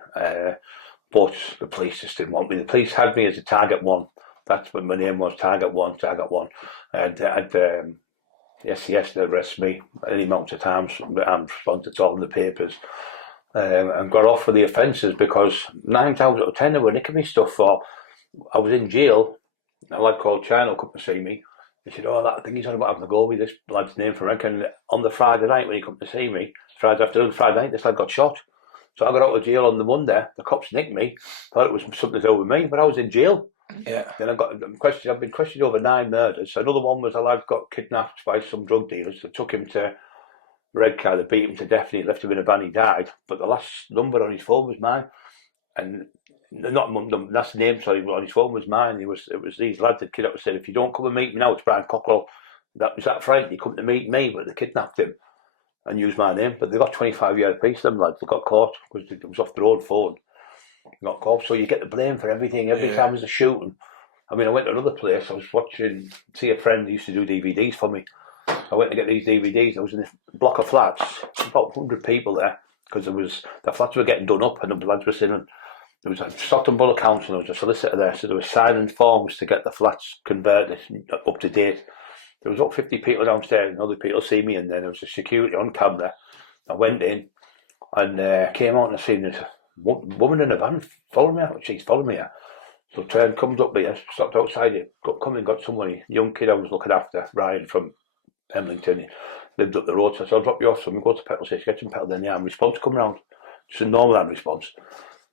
But the police just didn't want me. The police had me as a target one. That's what my name was, target one. And the SCS to arrest me any amount of times. I'm responsible to all in the papers. And got off for the offences because 9 times out of 10 they were nicking me stuff for. I was in jail. A lad called Chino come to see me. He said, "Oh, that thing he's on about having a go with this lad's name for Rick." And on the Friday night when he come to see me, Friday afternoon, Friday night, this lad got shot. So I got out of jail on the Monday. The cops nicked me. Thought it was something to do with me, but I was in jail. Yeah. Then I've been questioned over 9 murders. Another one was a lad got kidnapped by some drug dealers. They took him to Red Car. They beat him to death and he left him in a van. He died. But the last number on his phone was mine. And not the last name, sorry, on his phone was mine. It was these lads that kidnapped and said, "If you don't come and meet me now, it's Brian Cockerill." That was that frightened. He come to meet me, but they kidnapped him and used my name. But they got 25 years apiece, them lads. They got caught because it was off their own phone. They got caught. So you get the blame for everything. Every time there's a shooting. I mean, I went to another place. I was see a friend who used to do DVDs for me. I went to get these DVDs. I was in this block of flats, about 100 people there, because the flats were getting done up and the lads were sitting. There was a Stockton Borough Council, there was a solicitor there, so there were signing forms to get the flats converted up to date. There was about 50 people downstairs, and other people see me, and then there was a security on camera. I went in and came out and I seen this woman in a van following me. She's following me here. So turn comes up here, stopped outside it, got somebody, young kid I was looking after, Ryan from Emlington. He lived up the road, so I said, "I'll drop you off, so we go to the petrol station, get some petrol." Then the arm response come round. Just a normal arm response.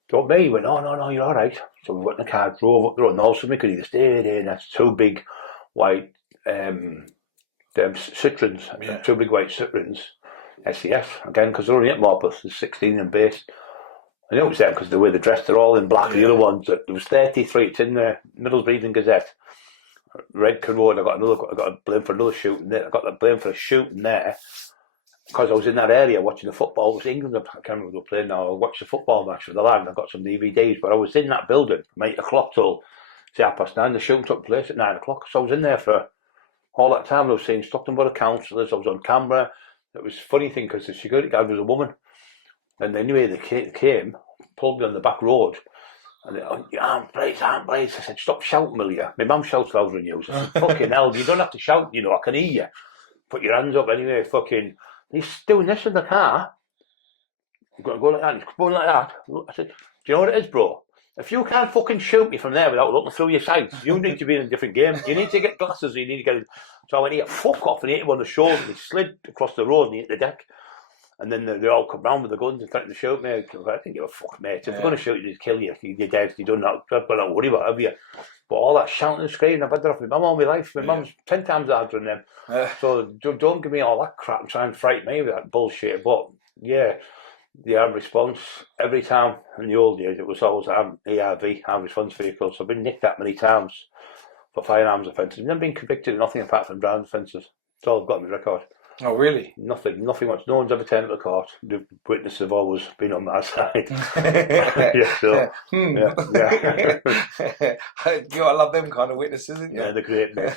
Don't me, he went, "No, you're all right." So we went in the car, drove up the road, and all of a sudden we could either stay there, and that's 2 big white Citroens, 2 big white Citroens, SES, again, because they're only at Morpeth, there's 16 in base. I know it was them because the way they're dressed, they're all in black. The other ones, there was 33, it's in the Middlesbrough Evening Gazette. Redcar Road, I got a blame for another shooting there. I got the blame for a shooting there because I was in that area watching the football. It was England, I can't remember who they were playing now. I watched the football match with the lad and I got some DVDs, but I was in that building from 8 o'clock till 9:30. The shooting took place at 9 o'clock, so I was in there for all that time. I was seeing Stockton Borough councillors, I was on camera. It was a funny thing because the security guard was a woman. And anyway, they came, pulled me on the back road, and they went, "Aren't please." I said, "Stop shouting, will you?" My mum shouts louder than you. I said, "Fucking hell, you don't have to shout, you know, I can hear you. Put your hands up anyway, fucking." He's doing this in the car. You've got to go like that, he's going like that. I said, "Do you know what it is, bro? If you can't fucking shoot me from there without looking through your sights, you need to be in a different game. You need to get glasses, you need to get..." So I went, "Here, fuck off," and he hit him on the shoulder, and he slid across the road and he hit the deck. And then they all come round with the guns and threatened to shoot me. I didn't give a fuck, mate. If they're going to shoot you, just kill you. You're dead. You don't know. But don't worry about it, have you? But all that shouting and screaming, I've had that off my mum all my life. My mum's 10 times harder than them. So don't give me all that crap and try and frighten me with that bullshit. But yeah, the armed response, every time in the old days, it was always ARV, armed response vehicles. So I've been nicked that many times for firearms offences. I've never been convicted of nothing apart from ground offences. That's all I've got on my record. Oh, really? Nothing much. No one's ever turned to the court. The witnesses have always been on my side. You gotta love them kind of witnesses, isn't you? Yeah, they're great, mate.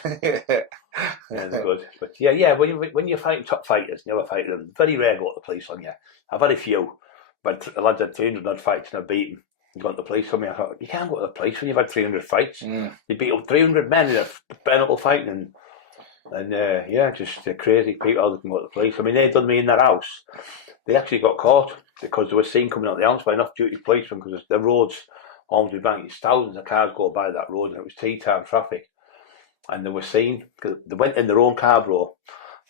Yeah, they're good. But yeah, when you're fighting top fighters, never fight them. Very rare go to the police on you. I've had a few, but the lads had 300 odd fights and I beat them. Got to the police on me. I thought, you can't go to the police when you've had 300 fights. You beat up 300 men in a bare-knuckle fight, and just crazy people how they can go to the police. I mean, they done me in that house. They actually got caught because they were seen coming out of the house by an off-duty policeman because the roads, Ormsby Bank, thousands of cars go by that road, and it was tea time traffic. And they were seen because they went in their own car, bro.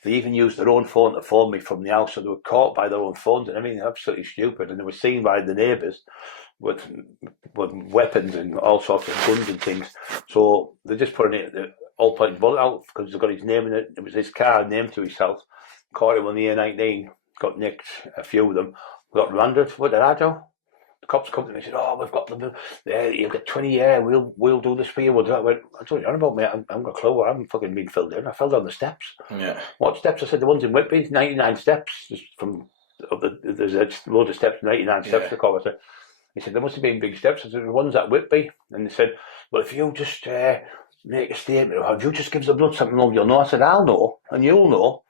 They even used their own phone to phone me from the house, so they were caught by their own phones and everything. Absolutely stupid. And they were seen by the neighbours with weapons and all sorts of guns and things. So they just put the all-point bullet out because they've got his name in it. It was his car, named to himself. Caught him on the A19, got nicked, a few of them. Got remanded. What did I do? The cops come to me and said, "Oh, we've got them. You've got 20 years. We'll do this for you." I went, "I told you about, mate. I haven't got a clue. I haven't fucking been filled in. I fell down the steps." Yeah. What steps? I said the ones in Whitby, 99 steps. Just from there's a load of steps, 99 steps to cover. He said there must have been big steps. I said the ones at Whitby, and they said, "Well, if you just make a statement, or if you just give the blood something, you'll know." I said, "I'll know, and you'll know."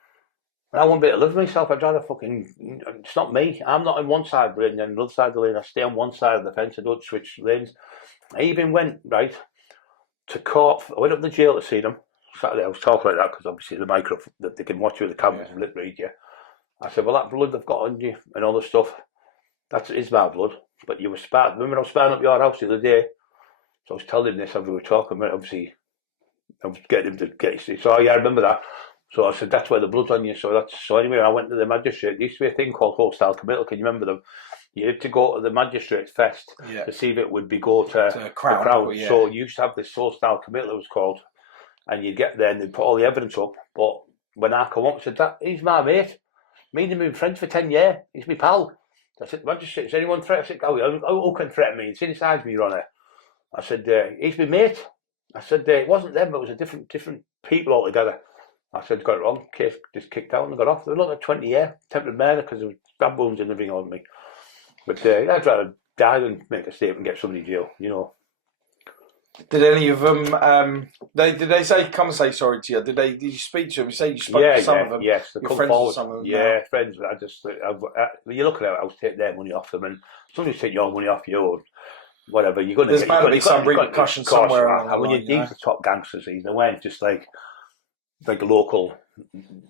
I won't be able to live with myself. I'd rather fucking. It's not me. I'm not on one side of the lane and the other side of the lane. I stay on one side of the fence. I don't switch lanes. I even went to court. I went up to the jail to see them Saturday. I was talking like that because obviously the microphone that they can watch you with the cameras and lip read you. I said, "Well, that blood they've got on you and all the stuff, that is my blood. But you were sparring. Remember, I was sparring up your house the other day. So I was telling him this as we were talking. But obviously, I was getting him to get. So I remember that." So I said, "That's where the blood's on you." So anyway, I went to the magistrate. There used to be a thing called hostile committal. Can you remember them? You had to go to the magistrate's fest to see if it would go to the Crown. Yeah. So you used to have this hostile committal, it was called, and you'd get there and they'd put all the evidence up. But when I come up, I said, "He's my mate. Me and him have been friends for 10 years. He's my pal." I said, "Magistrate, is anyone threatened?" I said, "Who can threaten me? It's inside me, Your Honour." I said, "He's my mate." I said, "It wasn't them, it was a different people altogether." I said, "Got it wrong." Case just kicked out and got off. They were looking at 20 years, attempted murder because there was stab wounds and everything on me. But I'd rather die than make a statement and get somebody in jail, you know. Did any of them? Did they say come and say sorry to you? Did you speak to them? You say you spoke to some of them. Yes, they You're come friends forward. with some of them. Yeah, friends. You look at it, I was taking their money off them, and somebody's taking your money off you or whatever. You're going to There's bound to be some repercussions somewhere along the line. These are top gangsters. They weren't just like local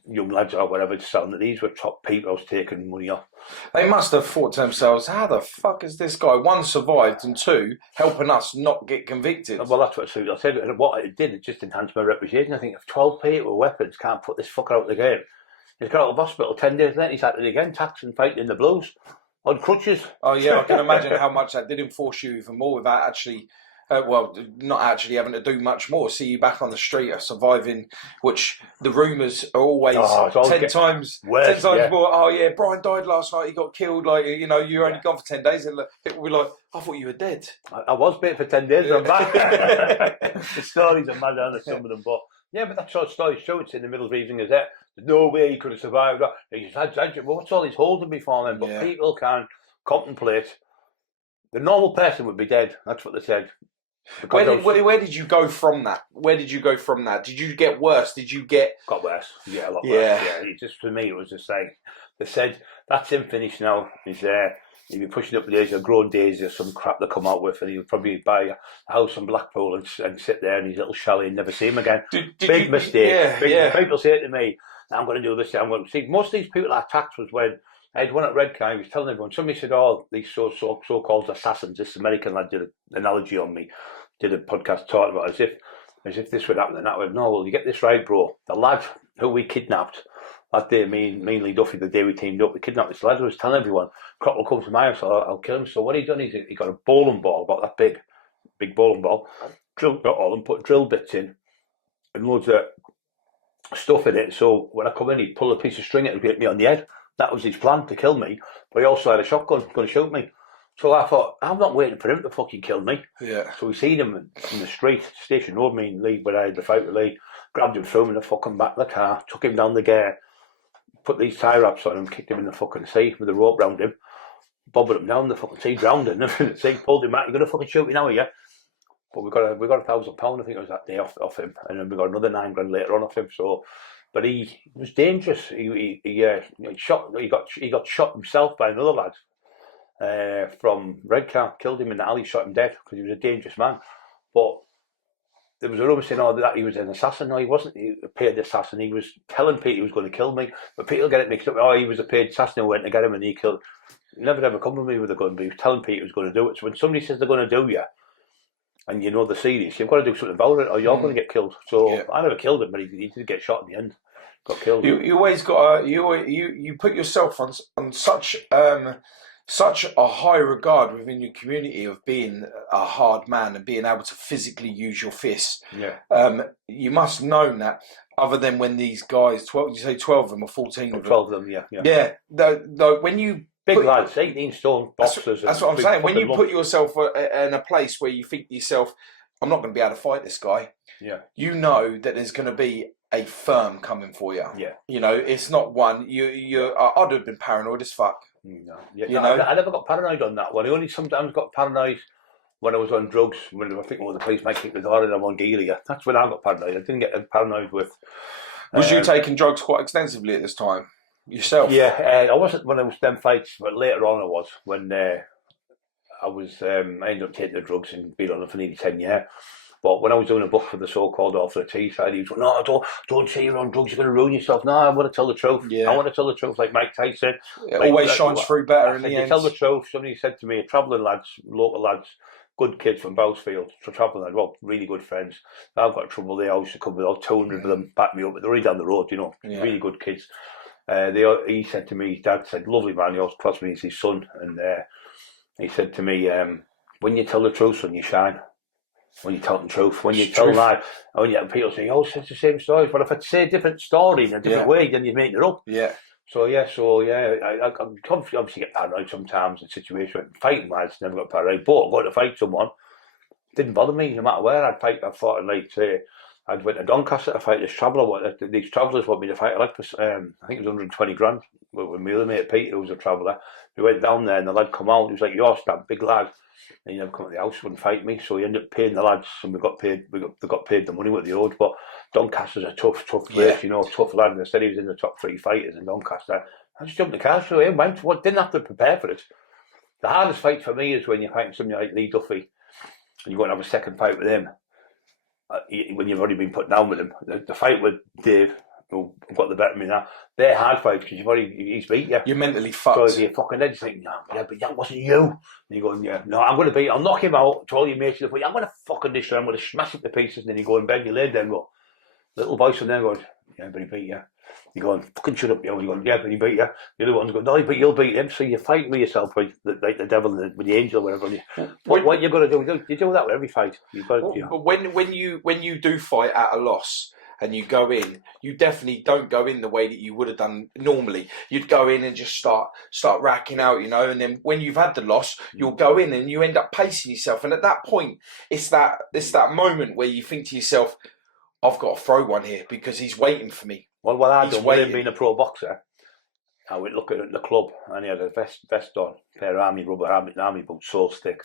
young lads or whatever, just selling that these were top people I was taking money off. They must have thought to themselves, how the fuck is this guy, one, survived, and two, helping us not get convicted? Well, that's what I said. What it did, it just enhanced my reputation. I think if 12 people with weapons can't put this fucker out of the game, he's got out of hospital 10 days later, he's at it again, taxing, fighting in the blues, on crutches. Oh yeah, I can imagine how much that did enforce you even more without actually... not actually having to do much more. See you back on the street of surviving, which the rumours are always 10 times more. Oh yeah, Brian died last night. He got killed. Like you're only gone for 10 days, and people were like, "I thought you were dead." I was bit for 10 days. I'm back. The stories are mad, aren't they, some of them? But yeah, but that sort of story show it's in the middle of Evening Gazette. There's no way he could have survived that. He's had what's all he's holding before then? But people can't contemplate. The normal person would be dead. That's what they said. Where did you go from that? Where did you go from that? Did you get worse? Got worse? Yeah, a lot worse. Yeah, for me, it was just like they said, "That's him finished now. He's there. He'd be pushing up the days of grown days or some crap they come out with, and he'll probably buy a house in Blackpool and sit there in his little chalet and never see him again." Big mistake. People say to me, "I'm going to do this. I'm going to see." Most of these people I attacked was when I had one at Redcar. He was telling everyone. Somebody said, "Oh, these so-called assassins." This American lad did an analogy on me. Did a podcast talking about as if this would happen and that would. No, well, you get this right, bro. The lad who we kidnapped that day, mainly Duffy, the day we teamed up, we kidnapped this lad who was telling everyone, "Crop will come to my house, I'll kill him." So what he done is he got a bowling ball, about that big bowling ball, drilled all and put drill bits in and loads of stuff in it. So when I come in, he'd pull a piece of string and hit me on the head. That was his plan, to kill me. But he also had a shotgun, going to shoot me. So I thought, I'm not waiting for him to fucking kill me. Yeah. So we seen him in the street, Station Road, me and Lee, where I had the fight with Lee, grabbed him, threw him in the fucking back of the car, took him down the gate, put these tie wraps on him, kicked him in the fucking sea with a rope round him, bobbed him down the fucking sea, drowned him, the sea, pulled him out. You're gonna fucking shoot me now, are you? But we got £1,000, I think it was that day off him, and then we got another 9 grand later on off him. So, but he was dangerous. He got shot himself by another lad from Redcar, killed him in the alley, shot him dead because he was a dangerous man. But there was a rumour saying, that he was an assassin. No, he wasn't. He a paid assassin. He was telling Pete he was going to kill me, but Pete will get it mixed up. Oh, he was a paid assassin who went to get him and he killed. He never ever come with me with a gun, but he was telling Pete he was going to do it. So when somebody says they're going to do you, and you know the serious, you've got to do something about it, or you're going to get killed. So I never killed him, but he did get shot in the end. Got killed. You always got you put yourself on such a high regard within your community of being a hard man and being able to physically use your fists. Yeah. You must have known that. Other than when these guys, 12, you say 12 of them or 14 of them? 12 of them, yeah. Yeah. Though when you big lads, 18 stone boxers. That's what I'm saying. When you put yourself in a place where you think to yourself, I'm not going to be able to fight this guy. Yeah. You know that there's going to be a firm coming for you. Yeah. You know, it's not one. I'd have been paranoid as fuck. No. Yeah, I never got paranoid on that one. I only sometimes got paranoid when I was on drugs. When I think, the police might kick the door and I'm on dealia. That's when I got paranoid. I didn't get paranoid with. Was you taking drugs quite extensively at this time? Yourself? Yeah, I wasn't when I was them fights, but later on I was when I ended up taking the drugs and been on them for nearly 10 years. But when I was doing a book for the so-called Off the Tea side, he was going, no, don't say you're on drugs, you're going to ruin yourself. No, I want to tell the truth. Yeah. I want to tell the truth, like Mike Tyson. It always shines through better in the end. Tell the truth. Somebody said to me, travelling lads, local lads, good kids from Bowsfield, travelling lads, well, really good friends. I've got trouble, they always come with all 200 of them, back me up, but they're already down the road, really good kids. He said to me, Dad said, lovely man, he always crossed me as his son, and he said to me, when you tell the truth, son, you shine. When you tell the truth, when you tell lies, when you people say, it's the same story. But if I say a different story in a different way, then you're making it up. Yeah. I obviously get paranoid sometimes in situations. Fighting wise, never got paranoid. But going to fight someone didn't bother me, no matter where I'd fight. I fought in, like, say, I'd went to Doncaster to fight this traveller. These travellers want me to fight. I think it was 120 grand with my other mate Pete, who was a traveller. We went down there and the lad come out. He was like, "You're that big lad." And he never come to the house, wouldn't fight me. So he ended up paying the lads, and we got paid the money what they owed. But Doncaster's a tough place, tough lad. And I said he was in the top 3 fighters in Doncaster. I just jumped in the car straight in, didn't have to prepare for it. The hardest fight for me is when you're fighting somebody like Lee Duffy and you're going to have a second fight with him. When you've already been put down with him. The fight with Dave, who got the better of me now, they're hard fights because he's beat you. You're mentally fucked. So you're fucking dead. You think, no, but that wasn't you. And you're going, yeah, no, I'm going to beat. I'll knock him out to all your mates. I'm going to fucking destroy him. I'm going to smash him to pieces. And then you go in bed, you lay there and go, little voice from there going, yeah, but he beat you. You're going, fucking shut up, You're going, yeah, but he beat you. The other one's going, no, but you'll beat him. So you're fighting with yourself like the devil and with the angel or whatever. What you're going to do, you do that with every fight. You've got to, But when you do fight at a loss and you go in, you definitely don't go in the way that you would have done normally. You'd go in and just start racking out, and then when you've had the loss, you'll go in and you end up pacing yourself. And at that point, it's that moment where you think to yourself, I've got to throw one here because he's waiting for me. Well, what I'd done with him being a pro boxer, I went looking at the club and he had a vest on, pair of army boots, so thick,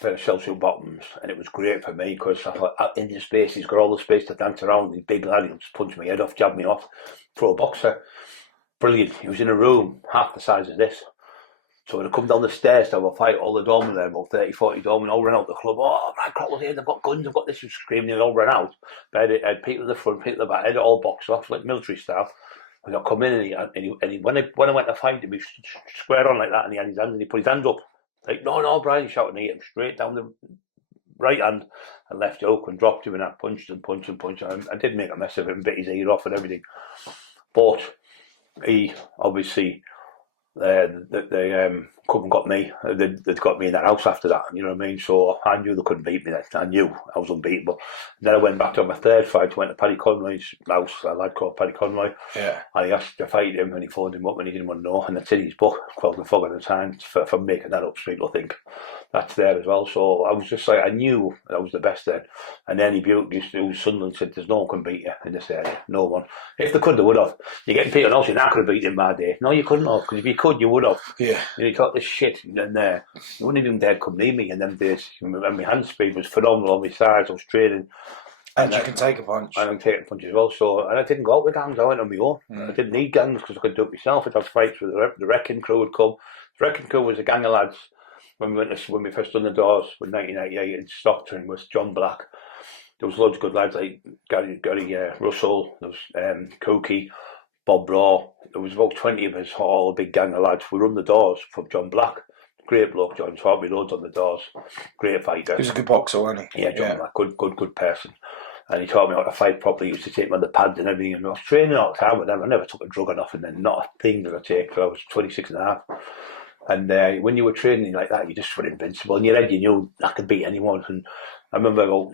pair of shell shoe bottoms, and it was great for me because I thought, in the space, he's got all the space to dance around. He's big lad, he'll just punch my head off, jab me off. Pro boxer, brilliant. He was in a room half the size of this. So when I come down the stairs to have a fight, all the doormen there, about 30, 40 doormen, all ran out the club. Oh, Brian Cockerill here, they've got guns, they've got this, and screaming, they all ran out. But I had people in the front, people in the back, I had it all boxed off, like military staff. And I come in and he when I went to fight him, he squared on like that, and he had his hands, and he put his hands up. Like, no, Brian, shouting, he hit him straight down the right hand and left hook and dropped him, and I punched. I did make a mess of him, bit his ear off and everything. But he obviously, they couldn't got me. They'd got me in that house after that, you know what I mean? So I knew they couldn't beat me then. I knew I was unbeatable. Then I went back to my third fight, went to Paddy Conroy's house, a lad called Paddy Conroy. Yeah. And he asked to fight him, and he phoned him up and he didn't want to know. And that's in his book, Quelled the Fog at the time, for making that up, so people think. that's there as well. So I was just like, I knew I was the best then. And then he used to Sunderland said, "There's no one can beat you in this area, no one. If they could, they would have. You're getting people else, I could have beat you in my day. No, you couldn't have, because if you could, you would have. Yeah. You talk this shit, and you wouldn't even dare come near me in them days. And my hand speed was phenomenal on my size. I was training. And you can take a punch. And I can take a punch as well. So, and I didn't go out with gangs. I went on my own. I didn't need gangs because I could do it myself. I'd have fights with the Wrecking Crew would come. The Wrecking Crew was a gang of lads when we first done the doors in 1988 in Stockton with John Black. There was loads of good lads like Gary Russell. There was Cookie, Bob Raw. There was about 20 of us, all a big gang of lads. We run the doors from John Black. Great bloke, John. Taught me loads on the doors. Great fighter. He was a good boxer, wasn't he? Yeah, John Black. Good person. And he taught me how to fight properly. He used to take me on the pads and everything. And I was training all the time with them. I never took a drug or nothing. And not a thing did I take. So I was 26 and a half. And when you were training like that, you just were invincible. In your head, you knew I could beat anyone. And I remember about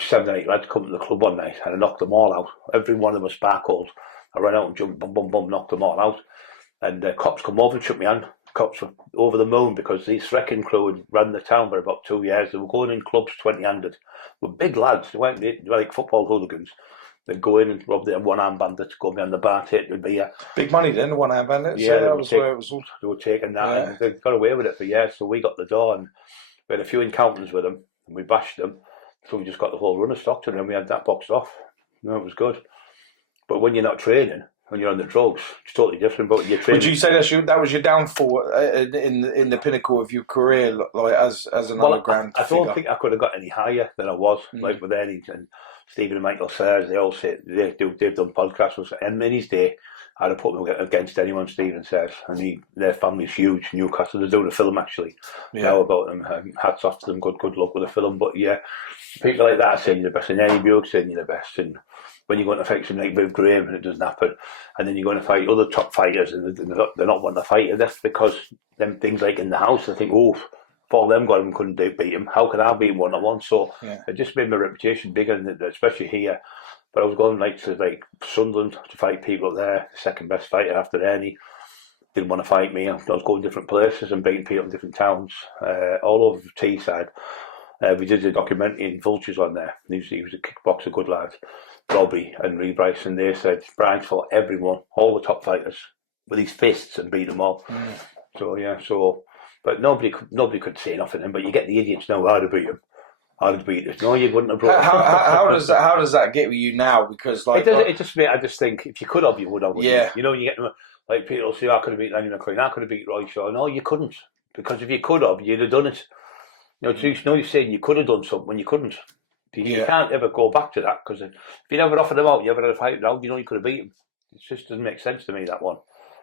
7 or 8 lads come to the club one night and I knocked them all out. Every one of them was sparkled. I ran out and jumped, bum, knocked them all out. And the cops come over and shook me hand. Cops were over the moon because these Wrecking Crew had run the town for about 2 years. They were going in clubs 20-handed with big lads. They weren't like football hooligans. They'd go in and rob their one-arm bandits, go behind the bar, take the beer. Big money then, the one-arm bandits. Yeah, that was where it was all. They were taking that and they got away with it for years. So we got the door and we had a few encounters with them and we bashed them. So we just got the whole run of Stockton and we had that boxed off. No, it was good. But when you're not training, when you're on the drugs, it's totally different. But you're training. Would you say that was your downfall in the pinnacle of your career, like as an underground I don't think I could have got any higher than I was. Like with Eddie and Stephen and Michael Sayers, they all say they've done podcasts. And in his day, I'd have put them against anyone Stephen says. And their family's huge. Newcastle, they're doing a film actually now about them. Hats off to them. Good luck with the film. But yeah, people like that are saying you're the best. And Eddie Buick saying you're the best. And when you're going to fight something like Viv Graham and it doesn't happen, and then you're going to fight other top fighters and they're not wanting to fight, and that's because them things like in the house, I think, if all them got him couldn't beat him, how can I beat him one-on-one? So it just made my reputation bigger, especially here. But I was going to Sunderland to fight people there, the second best fighter after Ernie. Didn't want to fight me. I was going different places and beating people in different towns, all over the Teesside. We did a documentary in Vultures on there. He was a kickboxer, good lad. Robbie and Ree Bryce, and they said Brian fought everyone, all the top fighters, with his fists and beat them all. But nobody could say nothing to him. But you get the idiots now. I'd have beat him. I'd have beat him. No, you wouldn't have brought. How does that get with you now? Because I just think if you could have, you would have. You know, you get like people say, I could have beat Lenny McLean. I could have beat Roy Shaw. No, you couldn't, because if you could have, you'd have done it. You know, you're saying you could have done something when you couldn't. You can't ever go back to that, because if you never offered them out, you ever had a fight now, you know you could have beat them. It just doesn't make sense to me, that one.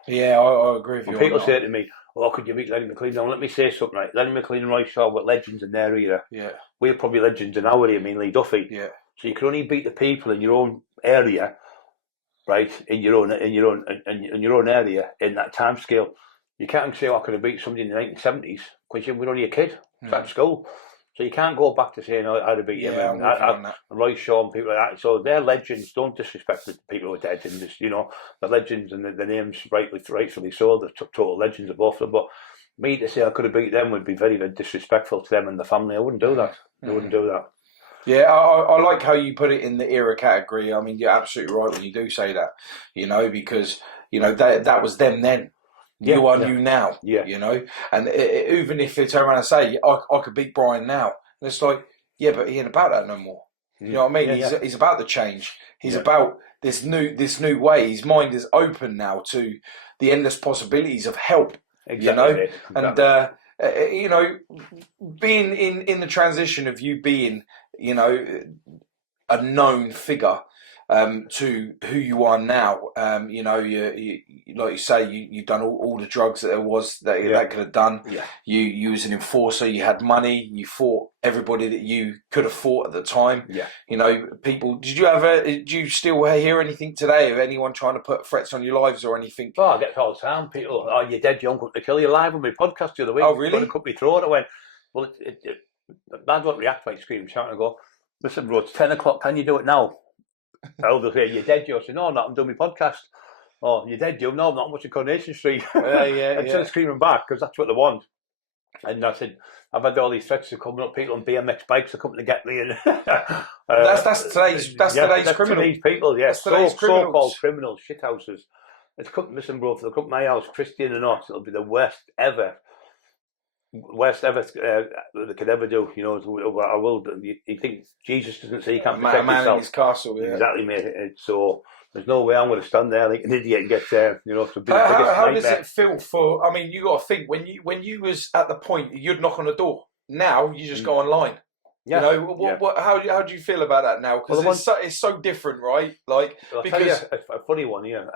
Yeah, I agree with you. When people say to me, could you beat Lenny McLean? Now, let me say something, right? Lenny McLean and Roy Shaw were legends in their era. Yeah. We're probably legends in our area, Lee Duffy. Yeah. So you can only beat the people in your own area, right? In your own area, in that time scale. You can't say, I could have beat somebody in the 1970s, because you were only a kid at school. So you can't go back to saying, I'd have beat him and Roy Shaw and people like that. So they're legends. Don't disrespect the people who are dead. And just, the legends and the names rightfully so. They're total legends of both of them. But me to say I could have beat them would be very, very disrespectful to them and the family. I wouldn't do that. I wouldn't do that. Yeah, I like how you put it in the era category. I mean, you're absolutely right when you do say that, because, that was them then. You are you now, and even if they turn around and say, I could beat Brian now, and it's like, but he ain't about that no more. You know what I mean? He's about the change. He's about this new way. His mind is open now to the endless possibilities of help. Exactly. And being in the transition of you being, a known figure. To who you are now, you like you say, you've done all the drugs that there was that could have done. Yeah. You was an enforcer. You had money. You fought everybody that you could have fought at the time. Yeah. People. Did you still hear anything today of anyone trying to put threats on your lives or anything? Oh, I get it all the time. People, you're dead young, to kill you live on my podcast the other week. Oh, really? When a company throw it, I went, well, I don't react by screaming, shouting. I go, listen, bro, it's 10 o'clock. Can you do it now? They'll say, you're dead, Joe. I say, no, I'm not. I'm doing my podcast. Oh, you're dead, Joe. No, I'm not. I'm watching Coronation Street. Instead of screaming back, because that's what they want. And I said, I've had all these threats of coming up, people on BMX bikes are coming to get me. And that's today's criminals. Today's people, yeah. That's today's criminals. So-called criminals, shithouses. It's come, listen, bro, if they'll come to my house, Christian or not, it'll be the worst ever they could ever do. You know, I will. You think Jesus doesn't say you can't protect man yourself? In his castle, yeah. Exactly, mate. So there's no way I'm going to stand there like an idiot and get there. You know, to be how does it feel for? I mean, you got to think when you was at the point you'd knock on the door. Now you just go online. Yeah. You know, how do you feel about that now? Because it's so different, right? Like, I'll tell you a funny one here.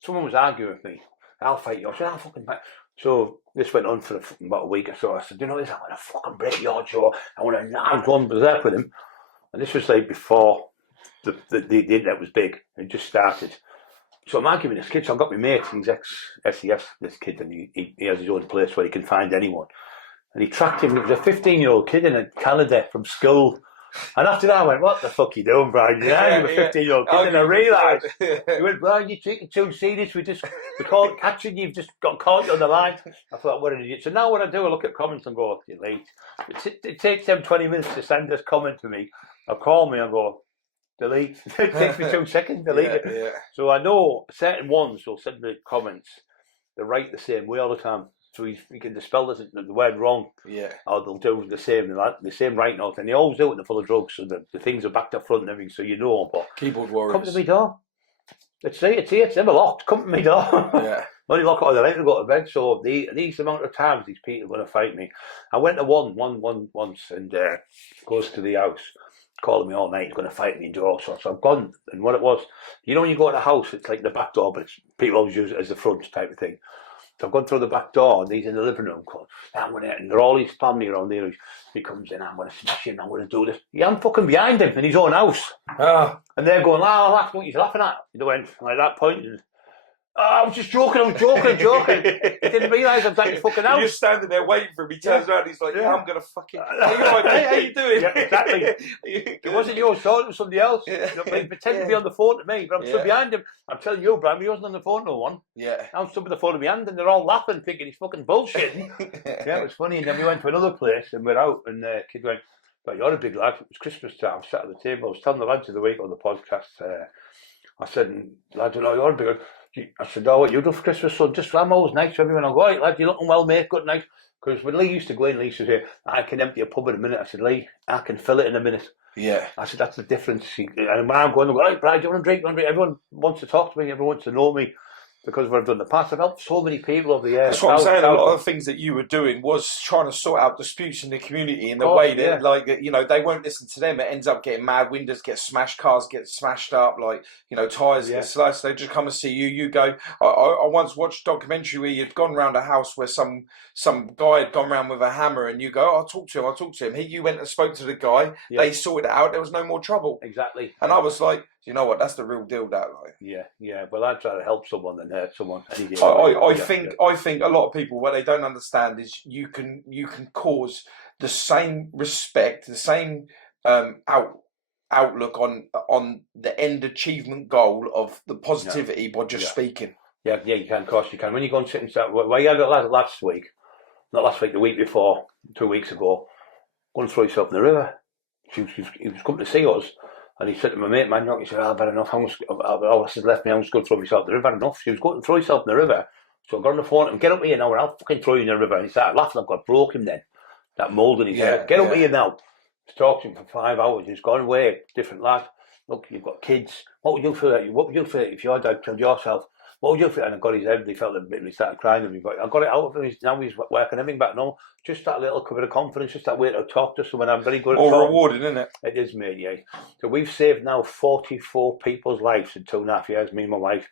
Someone was arguing with me. I'll fight you. I said, I'll fucking fight. So this went on for about a week or so. I said, you know this, I'm going to fucking break your jaw. I'm going berserk with him. And this was like before the internet was big. It just started. So I'm arguing with this kid. So I've got my mate, he's ex-SES, this kid, and he has his own place where he can find anyone. And he tracked him. He was a 15-year-old kid in Canada from school. And after that, I went, what the fuck are you doing, Brian? You're a 15-year-old kid. And I realised, he went, Brian, you're taking too serious. We caught catching you. You've just got caught on the line. I thought, what an idiot. So now what I do, I look at comments and go, you're late. It takes them 20 minutes to send this comment to me. They'll call me and go, delete. It takes me 2 seconds to delete it. Yeah. So I know certain ones will send me comments. They write the same way all the time. So you can dispel the word wrong. Yeah. Or they'll do the same writing out. And they always do it, they're full of drugs. So the things are backed up front and everything, so you know. But keyboard warriors. Come to my door. It's here, it's never locked. Come to my door. Yeah. Only lock it on the night to go to bed. So these amount of times these people are going to fight me. I went to one once and goes to the house, calling me all night, he's going to fight me and do all sorts. So I've gone, and what it was, you know when you go to the house, it's like the back door, but people always use it as the front type of thing. So I've gone through the back door and he's in the living room going, and they're all his family around there. He comes in, I'm going to smash him, I'm going to do this. Yeah, I'm fucking behind him in his own house. And they're going, that's what you're laughing at. They went like that point. And, I was just joking. He didn't realise I was at his fucking house. You're just standing there waiting for him. He turns around, he's like, I'm going to fucking... Hey, you right, mate? How you doing? Yeah, exactly. It wasn't yours, it was somebody else. Yeah. He pretended to be on the phone to me, but I'm still behind him. I'm telling you, Brian, he wasn't on the phone to no one. Yeah. I'm stood with the phone in my hand and they're all laughing, thinking he's fucking bullshitting. Yeah, it was funny. And then we went to another place and we're out and the kid went, but you're a big lad. It was Christmas time. I sat at the table. I was telling the lads of the week on the podcast, I said, lads, you're a big lad. I said, what you do for Christmas, son? Just I'm always nice to everyone. I go, all right, lad, you're looking well, mate, good night. Because when Lee used to go in, Lee says, I can empty a pub in a minute. I said, Lee, I can fill it in a minute. Yeah. I said, that's the difference. And when I'm going, I go, all right, Brad, do you want to drink? Everyone wants to talk to me, everyone wants to know me. Because of what I've done in the past, I've helped so many people over the years. That's what I'm saying. A lot of the things that you were doing was trying to sort out disputes in the community in the way that, like, you know, they won't listen to them. It ends up getting mad. Windows get smashed, cars get smashed up, like, you know, tyres get sliced. They just come and see you. You go. I once watched a documentary where you'd gone round a house where some guy had gone round with a hammer, and you go, I'll talk to him. You went and spoke to the guy. Yeah. They sorted it out. There was no more trouble. Exactly. And I was like, you know what? That's the real deal, that like. Yeah. Well, I'd try to help someone than hurt someone. I think a lot of people, what they don't understand is you can cause the same respect, the same outlook on the end achievement goal of the positivity by just speaking. Yeah, you can. Of course, you can. When you go and sit and start, well, you had it last week, not last week, the week before, 2 weeks ago, go and throw yourself in the river. He was coming to see us. And he said to my mate, man, he said, I've had enough. I said, left me, I'm just going to throw myself in the river. I've had enough. She was going to throw himself in the river. So I got on the phone and get up here now, and I'll fucking throw you in the river. And he started laughing. I've got broke him then. That mould in his head. Get up here now. I talked to him for 5 hours. He's gone away. Different lad. Look, you've got kids. What would you feel like? What would you feel if your dad killed yourself? What would you feel? And I got his head. He felt a bit. He started crying. And I got it out of him. Now he's working everything back now. Just that little bit of confidence. Just that way to talk to someone. I'm very good at talking. Rewarding, isn't it? It is, mate. Yeah. So we've saved now 44 people's lives in 2.5 years. Me and my wife,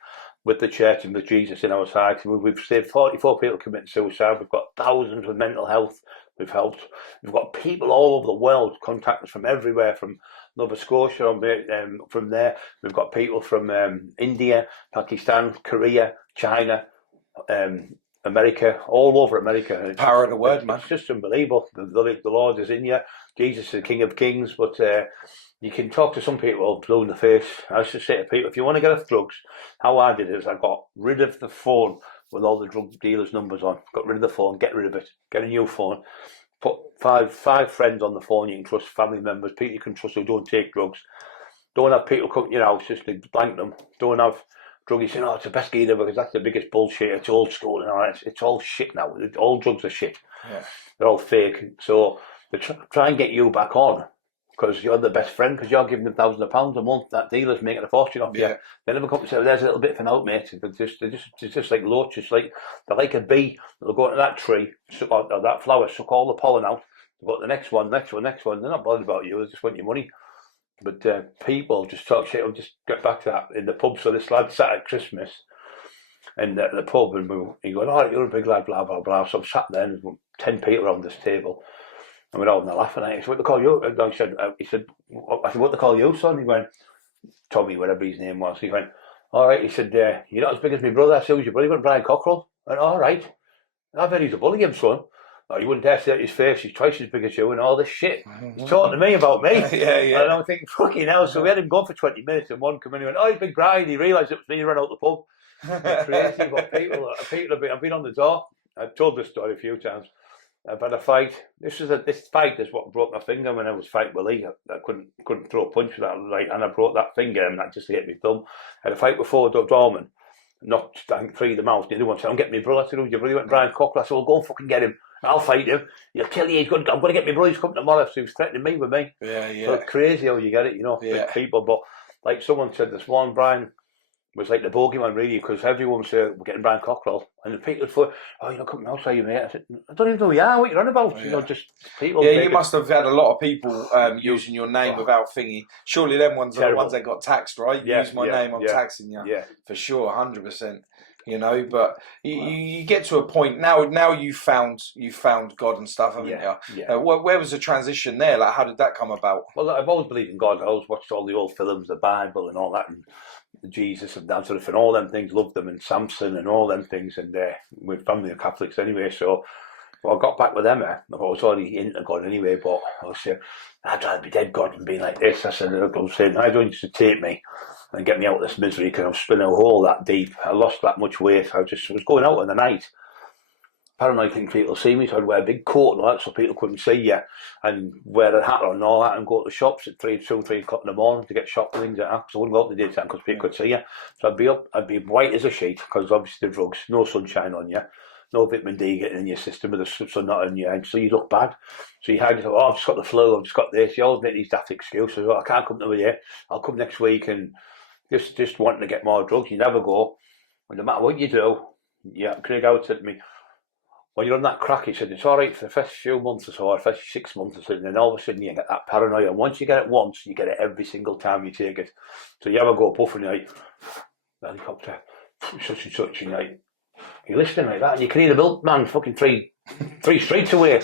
with the church and with Jesus in our side. We've saved 44 people committing suicide. We've got thousands with mental health. We've helped. We've got people all over the world contact us from everywhere, from Nova Scotia, from there. We've got people from India, Pakistan, Korea, China, America, all over America. Power of the word, man. It's just unbelievable. The Lord is in you. Jesus is the King of Kings. But you can talk to some people blue in the face. I used to say to people, if you want to get off drugs, how I did it is I got rid of the phone with all the drug dealers' numbers on. Got rid of the phone, get rid of it, get a new phone. Put five friends on the phone you can trust, family members, people you can trust who don't take drugs. Don't have people come to your house just to blank them. Don't have druggies saying, it's the best gear ever, because that's the biggest bullshit. It's old school and all that. It's all shit now. All drugs are shit. Yeah. They're all fake. So they try and get you back on because you're the best friend, because you're giving them thousands of pounds a month. That dealer's making a fortune off you. They never come and say, there's a little bit for now, mate. They're just like loaches. They're like a bee. They'll go into that tree, or that flower, suck all the pollen out. They'll go to the next one. They're not bothered about you. They just want your money. But people just talk shit. I'll just get back to that in the pub. So this lad sat at Christmas in the pub, and he goes, all right, you're a big lad, blah, blah, blah. So I'm sat there, and there's 10 people around this table. And we're all laughing at it. He said, what they call you? And I said, what they call you, son? He went, Tommy, whatever his name was. He went, all right. He said, you're not as big as my brother. I said, who's your brother? He went, Brian Cockerill. I went, all right. I bet he's a bully, him, son. Oh, you wouldn't dare say it to his face. He's twice as big as you and all this shit. He's talking to me about me. Yeah. And I'm thinking, fucking hell. So we had him gone for 20 minutes, and one come in and went, he's big Brian. He realised it was me. He ran out the pub. It's crazy. But people I've been on the door. I've told this story a few times. I've had a fight. This fight is what broke my finger when I was fighting with Lee. I couldn't throw a punch with that right, and I broke that finger, and that just hit my thumb. I had a fight with 4 Dorman. Knocked, I think, 3 of them out. The other one said, I'm getting my brother. I said, who's your brother? He went, Brian Cockerill. I said, well, go and fucking get him. I'll fight him. He'll kill you. I'm going to get my brother. He's coming tomorrow. So he was threatening me with me. Yeah. So it's crazy how you get it, with people. But like someone said this morning, Brian was like the bogeyman, really, because everyone said, we're getting Brian Cockerill. And the people thought, you're not coming outside, mate. I said, I don't even know who you are, what you're on about. Just people. Yeah, you must have had a lot of people using your name without thingy. Surely them ones are the ones that got taxed, right? Use my name, I'm taxing you. Yeah. For sure, 100%. But you get to a point now. You found God and stuff, haven't you? Yeah. Where was the transition there? Like, how did that come about? Well, I've always believed in God. I always watched all the old films, the Bible and all that, and Jesus and that sort of thing. All them things, loved them, and Samson and all them things. And we're family of Catholics anyway, so I got back with them. I was already into God anyway, but I was saying, I'd rather be dead, God, and being like this. I said, I was saying, I don't need to take me and get me out of this misery, because I'm spinning a hole that deep. I lost that much weight. I was going out in the night. Paranoid thinking people see me, so I'd wear a big coat and all that so people couldn't see you, and wear a hat on and all that, and go to the shops at 3 o'clock in the morning to get shopping things like that. So I wouldn't go out in the daytime because people could see you. So I'd be white as a sheet, because obviously the drugs, no sunshine on you, no vitamin D getting in your system with the sun not in your head, so you look bad. So you had, I've just got the flu, I've just got this. You always make these daft excuses. I can't come to you. I'll come next week, and just wanting to get more drugs. You never go. No matter what you do, Craig Howard said to me, when you're on that crack, he said, it's all right for the first few months or so, or first 6 months or so, and then all of a sudden you get that paranoia. And once you get it once, you get it every single time you take it. So you ever go puffing like, helicopter, such and such, and you're listening like that, and you can hear the milkman fucking three streets away.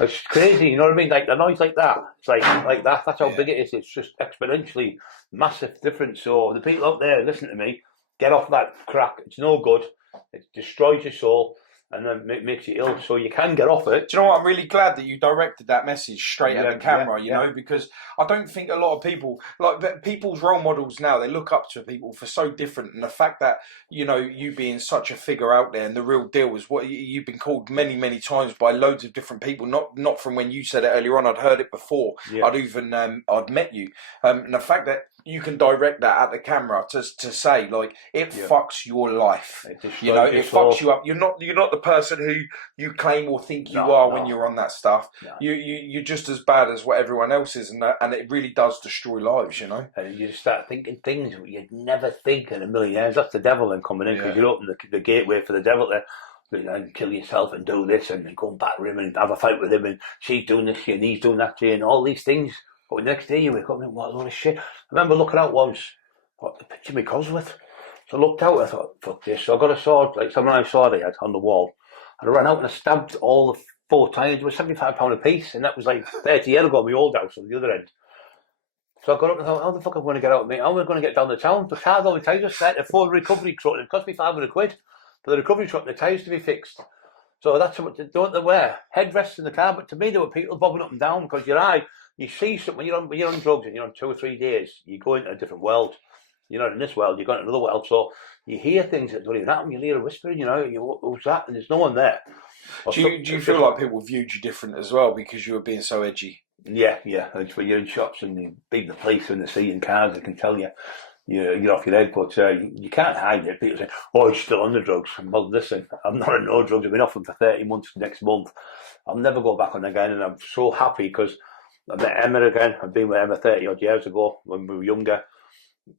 It's crazy, you know what I mean? Like the noise like that, it's like that. That's how big it is. It's just exponentially massive difference. So the people out there listen to me, get off that crack. It's no good. It destroys your soul, and then makes you ill. So you can get off it. Do you know what? I'm really glad that you directed that message straight at the camera, you know, because I don't think a lot of people, like people's role models now, they look up to people for so different. And the fact that, you being such a figure out there, and the real deal is what you've been called many, many times by loads of different people, not from when you said it earlier on, I'd heard it before. I'd met you. And the fact that you can direct that at the camera to say, like, it fucks your life. It fucks you up. You're not the person who you claim or think you are when you're on that stuff. No. You're just as bad as what everyone else is, and it really does destroy lives, And you just start thinking things you'd never think in a million years. That's the devil then coming in, because you open the gateway for the devil there. And kill yourself and do this, and go back with him and have a fight with him, and she's doing this to you and he's doing that to you, and all these things. But the next day you wake up and what a load of shit. I remember looking out once, what the picture of me Cosworth. So I looked out and I thought, fuck this. So I got a sword, like some nice sword I had on the wall. And I ran out and I stabbed all the 4 tires. It was £75 a piece, and that was like 30 years ago at my old house on the other end. So I got up and thought, how the fuck am I going to get out of me? How am I going to get down the town? The cars, all the tyres were set, a full recovery truck. It cost me £500 for the recovery truck and the tyres to be fixed. So that's what they don't wear. Headrests in the car, but to me there were people bobbing up and down, because your eye, you see something when you're on drugs and you're on 2 or 3 days, you go into a different world. You're not in this world, you're going to another world. So you hear things that don't even happen. You hear a whispering, who's that? And there's no one there. Do you feel like people viewed you different as well because you were being so edgy? Yeah. It's when you're in shops and you beat the police when they see you in cars, they can tell you're off your head, but you can't hide it. People say, "Oh, he's still on the drugs." Well, listen, I'm not on no drugs. I've been off them for 30 months next month. I'll never go back on again, and I'm so happy because I met Emma again. I've been with Emma 30 odd years ago when we were younger.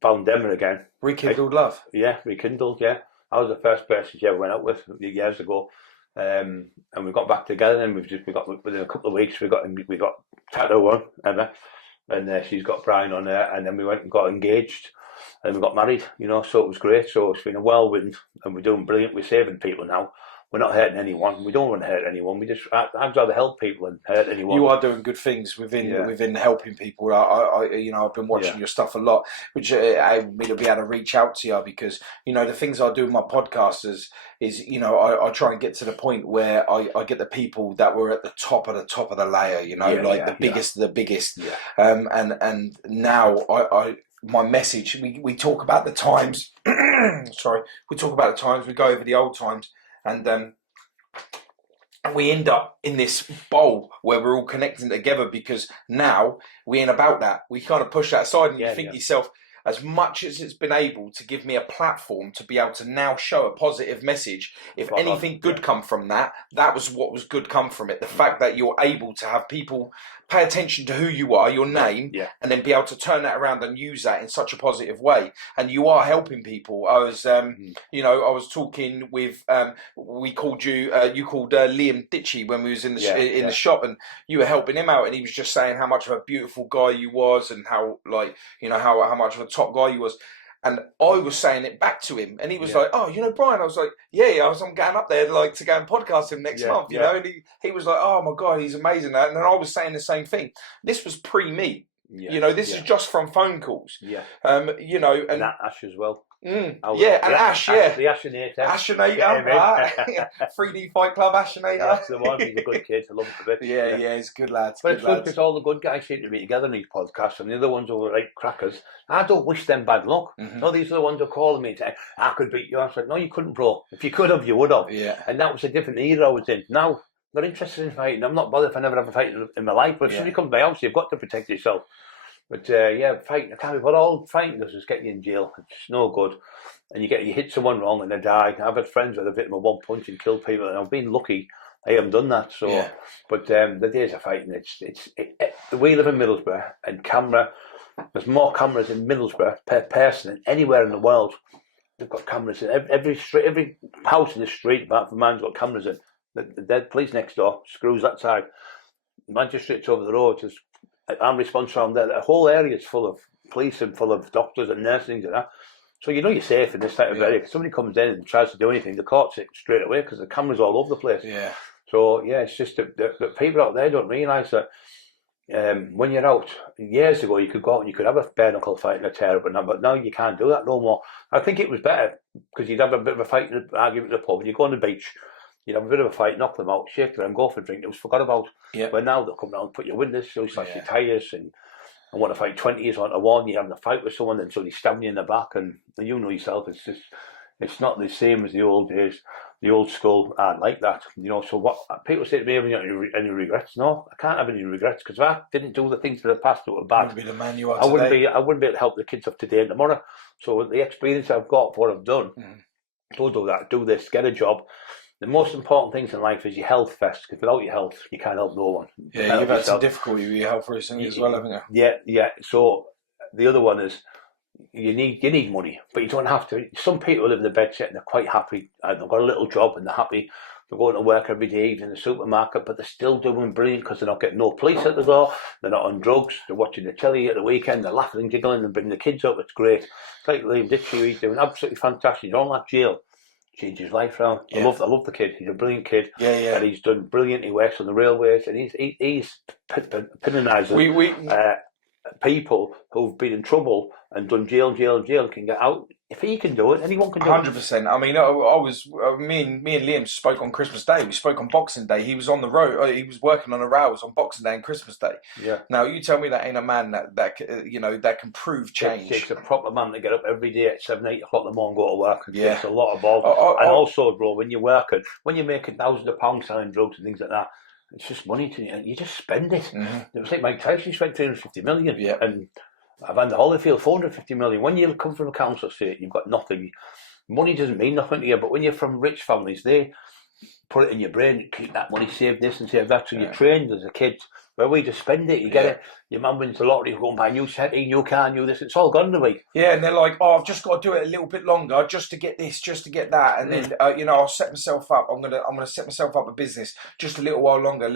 Found Emma again. Rekindled love. Yeah, rekindled. Yeah, I was the first person she ever went out with years ago, and we got back together. And we got within a couple of weeks we got tattoo on Emma, and she's got Brian on her, and then we went and got engaged. And we got married, so it was great. So it's been a whirlwind, and we're doing brilliant. We're saving people now. We're not hurting anyone. We don't want to hurt anyone. I'd rather help people than hurt anyone. You are doing good things within helping people. I've been watching your stuff a lot, which I me to be able to reach out to you because the things I do with my podcast is I try and get to the point where I get the people that were at the top of the layer. The biggest of the biggest. Yeah. And now my message. We talk about the times. Sorry, we talk about the times. We go over the old times. And we end up in this bowl where we're all connecting together because now we ain't about that. We kind of push that aside and you think to yourself, as much as it's been able to give me a platform to be able to now show a positive message, if anything good come from that, that was what was good come from it. The fact that you're able to have people pay attention to who you are, your name, and then be able to turn that around and use that in such a positive way. And you are helping people. I was, I was talking with, we called you called Liam Ditchy when we was in the shop, and you were helping him out, and he was just saying how much of a beautiful guy you was, and how how much of a top guy you was. And I was saying it back to him, and he was like, "Oh, Brian." I was like, I'm going up there to go and podcast him next month, you know. And he was like, "Oh my God, he's amazing." And then I was saying the same thing. This was pre-me, This is just from phone calls, and that Ash as well. Ash, the Ashinator. Ashinator, 3D Fight Club Ashinator. That's the one. He's a good kid. I love it a bit. Yeah, he's good lads. But it's good because all the good guys seem to be together in these podcasts, and the other ones are like crackers. I don't wish them bad luck. No, these are the ones who are calling me and saying, "I could beat you." I said, "No, you couldn't, bro. If you could have, you would have." Yeah. And that was a different era I was in. Now they're interested in fighting. I'm not bothered if I never have a fight in my life, but as soon as you come to my house, you've got to protect yourself. But fighting, I can't be. What all fighting does is get you in jail. It's no good. And you hit someone wrong and they die. I've had friends where they've hit them with one punch and killed people, and I've been lucky I haven't done that. So, but the days of fighting, we live in Middlesbrough, and there's more cameras in Middlesbrough per person than anywhere in the world. They've got cameras in every street, every house in the street, apart from mine's got cameras in. The dead police next door, screws that side. Magistrates over the road. I'm responsible around there. The whole area is full of police and full of doctors and nurses and that. So you're safe in this type of area. If somebody comes in and tries to do anything, the court's it straight away because the camera's all over the place. Yeah. So it's just that people out there don't realise that when you're out, years ago you could go out and you could have a bare knuckle fight and a tear up and that, but now you can't do that no more. I think it was better because you'd have a bit of a fight and an argument at the pub, and you go on the beach, you'd have a bit of a fight, knock them out, shake them and go for a drink. It was forgot about. Yeah. But now they'll come down, put your windows, so slash your tyres, and want to fight 20 years on to one. You're having a fight with someone until they stab you in the back, and you know yourself. It's not the same as the old days. The old school aren't like that, So what people say to me, "Have you any regrets?" No, I can't have any regrets because if I didn't do the things of the past that were bad, be the man you are I wouldn't be able to help the kids of today and tomorrow. So the experience I've got, what I've done, don't do that. Do this. Get a job. The most important things in life is your health first, because without your health, you can't help no one. Yeah, you've had some difficulty with your health recently as well, haven't you? Yeah. So the other one is you need money, but you don't have to. Some people live in the bed set and they're quite happy. They've got a little job and they're happy. They're going to work every day, even in the supermarket, but they're still doing brilliant because they're not getting no police at the door. They're not on drugs. They're watching the telly at the weekend. They're laughing and giggling and bringing the kids up. It's great. It's like Liam Ditchy. He's doing absolutely fantastic. He's on that jail. Changed his life around. Yeah. I love the kid. He's a brilliant kid. Yeah. And he's done brilliant. He works on the railways, and he's penalising people who've been in trouble and done jail, can get out if he can do it, anyone can do it. 100%. I mean, I was me and Liam spoke on Christmas Day. We spoke on Boxing Day. He was on the road. He was working on a rouse on Boxing Day and Christmas Day. Yeah. Now you tell me that ain't a man that can prove change. It takes a proper man to get up every day at 7, 8 o'clock in the morning, go to work. It takes a lot of balls. And also, bro, when you're working, when you're making thousands of pounds selling drugs and things like that, it's just money to you. You just spend it. It was like Mike Tyson spent 350 million. Yeah. And Evander Holyfield 450 million. When you come from a council estate, you've got nothing. Money doesn't mean nothing to you, but when you're from rich families, they put it in your brain, keep that money, save this and save that. So you're trained as a kid. Where we just spend it, you get it. Your mum wins the lottery, you go and buy a new settee, new car, new this. It's all gone to me. Yeah, and they're like, oh, I've just got to do it a little bit longer just to get this, just to get that, and then I'll set myself up. I'm gonna set myself up a business just a little while longer.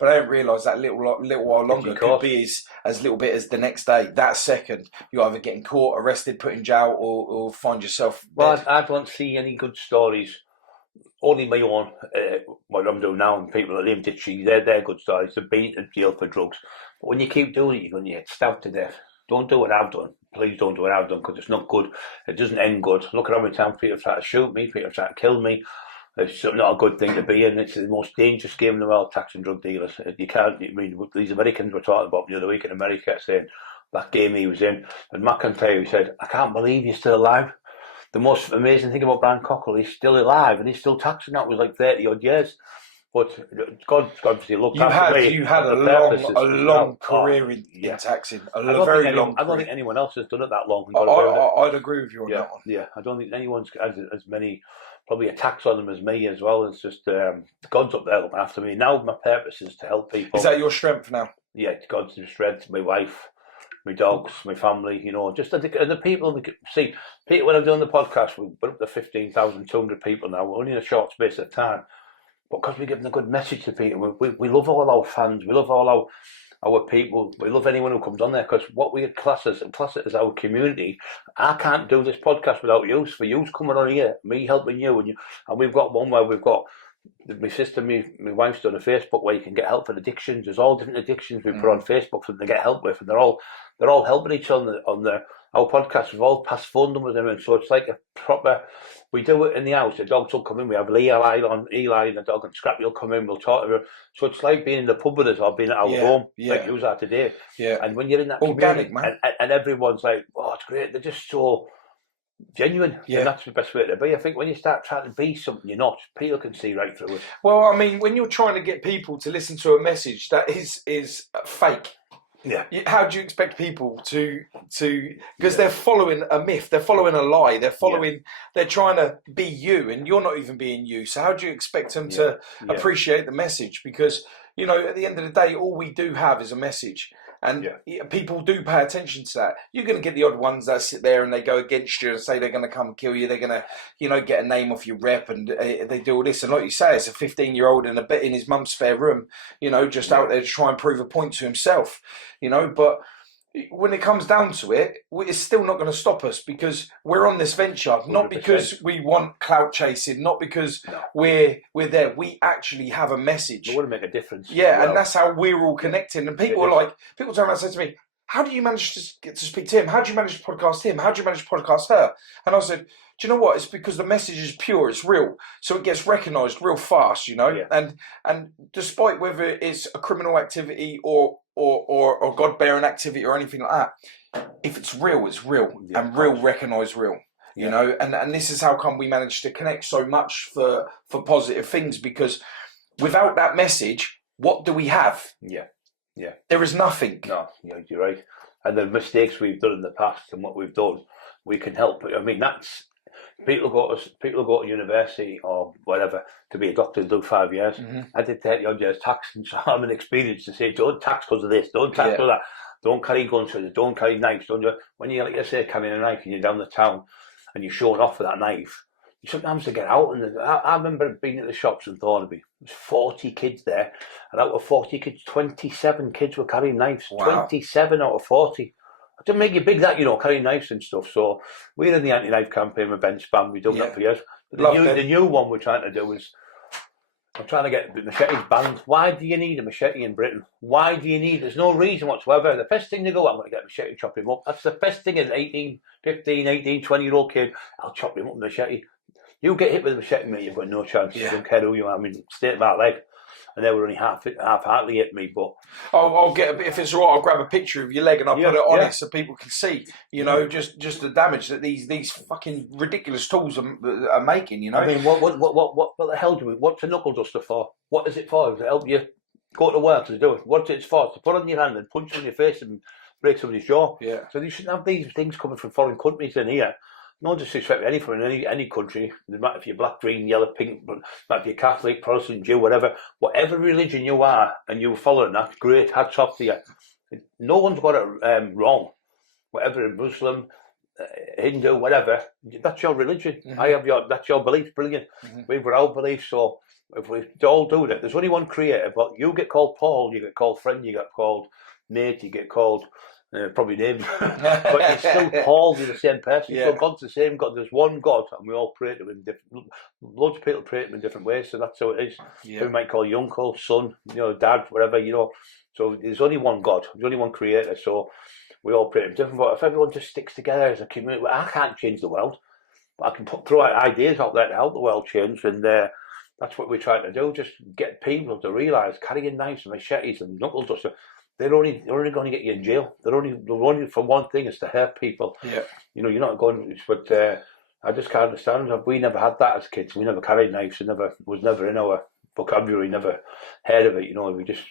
But I didn't realise that little while longer could be as little bit as the next day. That second, you're either getting caught, arrested, put in jail, or find yourself dead. Well, I don't see any good stories. Only my own, what I'm doing now, and people at Liam Ditchy, they're good stories. They've been in jail for drugs. But when you keep doing it, you're going to get stabbed to death. Don't do what I've done. Please don't do what I've done, because it's not good. It doesn't end good. Look at how many times people try to shoot me, people try to kill me. It's not a good thing to be in. It's the most dangerous game in the world, tax and drug dealers. You can't, I mean, these Americans were talking about the other week in America, saying that game he was in, and McIntyre said, I can't believe you're still alive. The most amazing thing about Brian Cockerill, he's still alive and he's still taxing. That was like 30 odd years. But God obviously looked after me. You had a long career in taxing. I don't think anyone else has done it that long. I'd agree with you on that one. Yeah, I don't think anyone's as many, probably attacks on them as me as well. It's just God's up there looking after me. Now my purpose is to help people. Is that your strength now? Yeah, God's strength, my wife, my dogs, my family, just the people. See, Peter, when I'm doing the podcast, we're up to 15,200 people now. We're only in a short space of time. But because we're giving a good message to people, we love all our fans, we love all our people, we love anyone who comes on there, because what we class it as our community. I can't do this podcast without you. For you coming on here, me helping you, and we've got one where we've got my sister, my wife's done a Facebook where you can get help for addictions. There's all different addictions we put on Facebook for them to get help with, and they're all helping each other on our podcast. We've all passed phone numbers and so it's like a proper. We do it in the house. The dogs will come in. We have Eli and the dog, and Scrappy will come in. We'll talk to her. So it's like being in the pub with us or being at our home, like you are today. Yeah. And when you're in that organic, community, and everyone's like, "Oh, it's great." They're just so genuine. Yeah, and that's the best way to be. I think when you start trying to be something you're not, people can see right through it. Well, I mean, when you're trying to get people to listen to a message that is fake. Yeah. How do you expect people to because they're following a myth, they're following a lie, they're trying to be you, and you're not even being you. So how do you expect them to appreciate the message? Because at the end of the day, all we do have is a message. And people do pay attention to that. You're going to get the odd ones that sit there and they go against you and say they're going to come kill you. They're going to, get a name off your rep, and they do all this. And like you say, it's a 15-year-old in in his mum's spare room, just out there to try and prove a point to himself, But when it comes down to it, it's still not going to stop us, because we're on this venture, not 100%. because we want clout chasing, not because we're there. We actually have a message. We want to make a difference. Yeah, and that's how we're all connecting. And people people turn around and say to me, how do you manage to get to speak to him? How do you manage to podcast him? How do you manage to podcast her? And I said, do you know what? It's because the message is pure, it's real. So it gets recognised real fast, Yeah. And despite whether it's a criminal activity or God-bearing activity or anything like that, if it's real, it's real. Yeah, and real recognise real. And this is how come we manage to connect so much for positive things, because without that message, what do we have? Yeah. There is nothing. No, you're right. And the mistakes we've done in the past and what we've done, we can help. I mean, that's people go to university or whatever to be a doctor and do 5 years. Mm-hmm. I did 30 odd years taxing, so I'm an experience to say, don't tax because of this, don't tax because of that, don't carry guns with it, don't carry knives, don't do it. When you, like you say, carrying a knife and you're down the town and you're showing off with that knife, you sometimes to get out. And I remember being at the shops in Thornaby. There's 40 kids there, and out of 40 kids, 27 kids were carrying knives. Wow. 27 out of 40. It doesn't make you big that, carrying knives and stuff. So we're in the anti-knife campaign with Ben Spam. We've done that for years. But the new one we're trying to do is I'm trying to get machetes banned. Why do you need a machete in Britain? Why do you need? There's no reason whatsoever. The first thing they go, I'm going to get a machete, chop him up. That's the first thing as 18, 15, 18, 20-year-old kid. I'll chop him up with a machete. You get hit with a machete, mate, you've got no chance. Yeah. I don't care who you are. I mean, state of our leg. And they were only half-heartedly hit me, but... I'll get if it's all right, I'll grab a picture of your leg and I'll put it on it so people can see, you know, just the damage that these fucking ridiculous tools are making, you know. I mean, what the hell do we... What's a knuckle duster for? What is it for? Does it help you go to work to do it? What's it for? To put on your hand and punch on your face and break somebody's jaw? Yeah. So you shouldn't have these things coming from foreign countries in here. No disrespect to any from any country. No matter if you're black, green, yellow, pink, but matter if you're Catholic, Protestant, Jew, whatever religion you are, and you're following that, great. Hats off to you. No one's got it wrong. Whatever, Muslim, Hindu, whatever. That's your religion. Mm-hmm. That's your belief. Brilliant. Mm-hmm. We've got our beliefs. So if we all do that, there's only one creator. But you get called Paul, you get called friend, you get called mate, you get called. Probably named, but you're still Paul. You're the same person. Yeah. So God's the same God. There's one God, and we all pray to Him. Loads of people pray to Him in different ways. So that's how it is. Yeah. We might call you uncle, son, dad, whatever. So there's only one God. There's only one Creator. So we all pray to Him different. But if everyone just sticks together as a community, I can't change the world, but I can throw out ideas out there to help the world change. And that's what we're trying to do. Just get people to realise carrying knives and machetes and knuckle dusters. They're only going to get you in jail. They're only for one thing, is to hurt people. Yeah. You're not going. But I just can't understand. We never had that as kids. We never carried knives. It was never in our vocabulary. Never heard of it.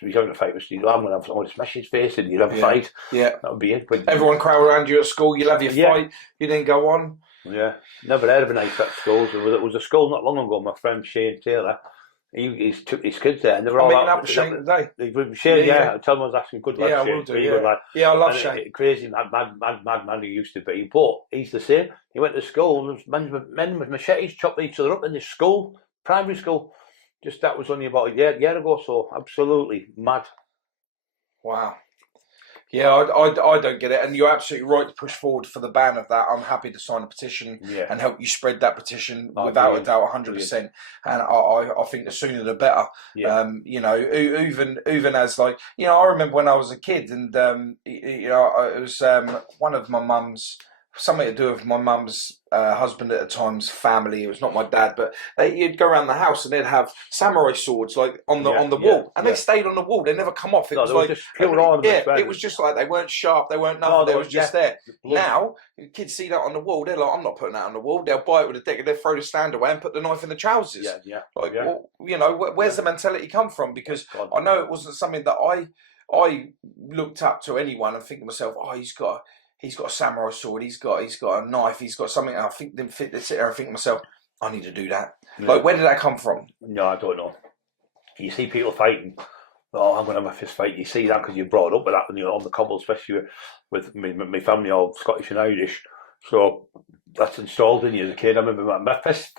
We having a fight with Steve. I'm going to smash his face and you'd have a fight. Yeah. That would be it. But everyone crowd around you at school. You'll have your fight. You then go on. Yeah. Never heard of a knife at schools. There was a school not long ago. My friend Shane Taylor. He took his kids there, and they were all out with Shane today. Shane, I tell him I was asking good lad. Yeah, I will do. Good lad. I love Shane. Crazy mad man he used to be, but he's the same. He went to school. And men with machetes chopping each other up in this school, primary school. Just that was only about a year ago. So absolutely mad. Wow. Yeah, I don't get it, and you're absolutely right to push forward for the ban of that. I'm happy to sign a petition and help you spread that petition without a doubt, 100%. And I think the sooner the better. Yeah. Even as I remember when I was a kid, and it was one of my mum's. Something to do with my mum's husband at the time's family. It was not my dad, but you'd go around the house and they'd have samurai swords on the wall, and they stayed on the wall. They never come off. It was like just it was just like they weren't sharp. They weren't nothing. They was just there. Now kids see that on the wall. They're like, I'm not putting that on the wall. They'll buy it with a dick and they'll throw the stand away and put the knife in the trousers. Well, where's the mentality come from? Because I know it wasn't something that I looked up to anyone and think to myself, he's got a samurai sword. He's got a knife. He's got something. I think they sit there and think to myself, I need to do that. Yeah. Like, where did that come from? No, I don't know. You see people fighting. Oh, I'm going to have a fist fight. You see that because you're brought up with that, on the cobble, especially with my family, all Scottish and Irish. So that's installed in you as a kid. I remember my first.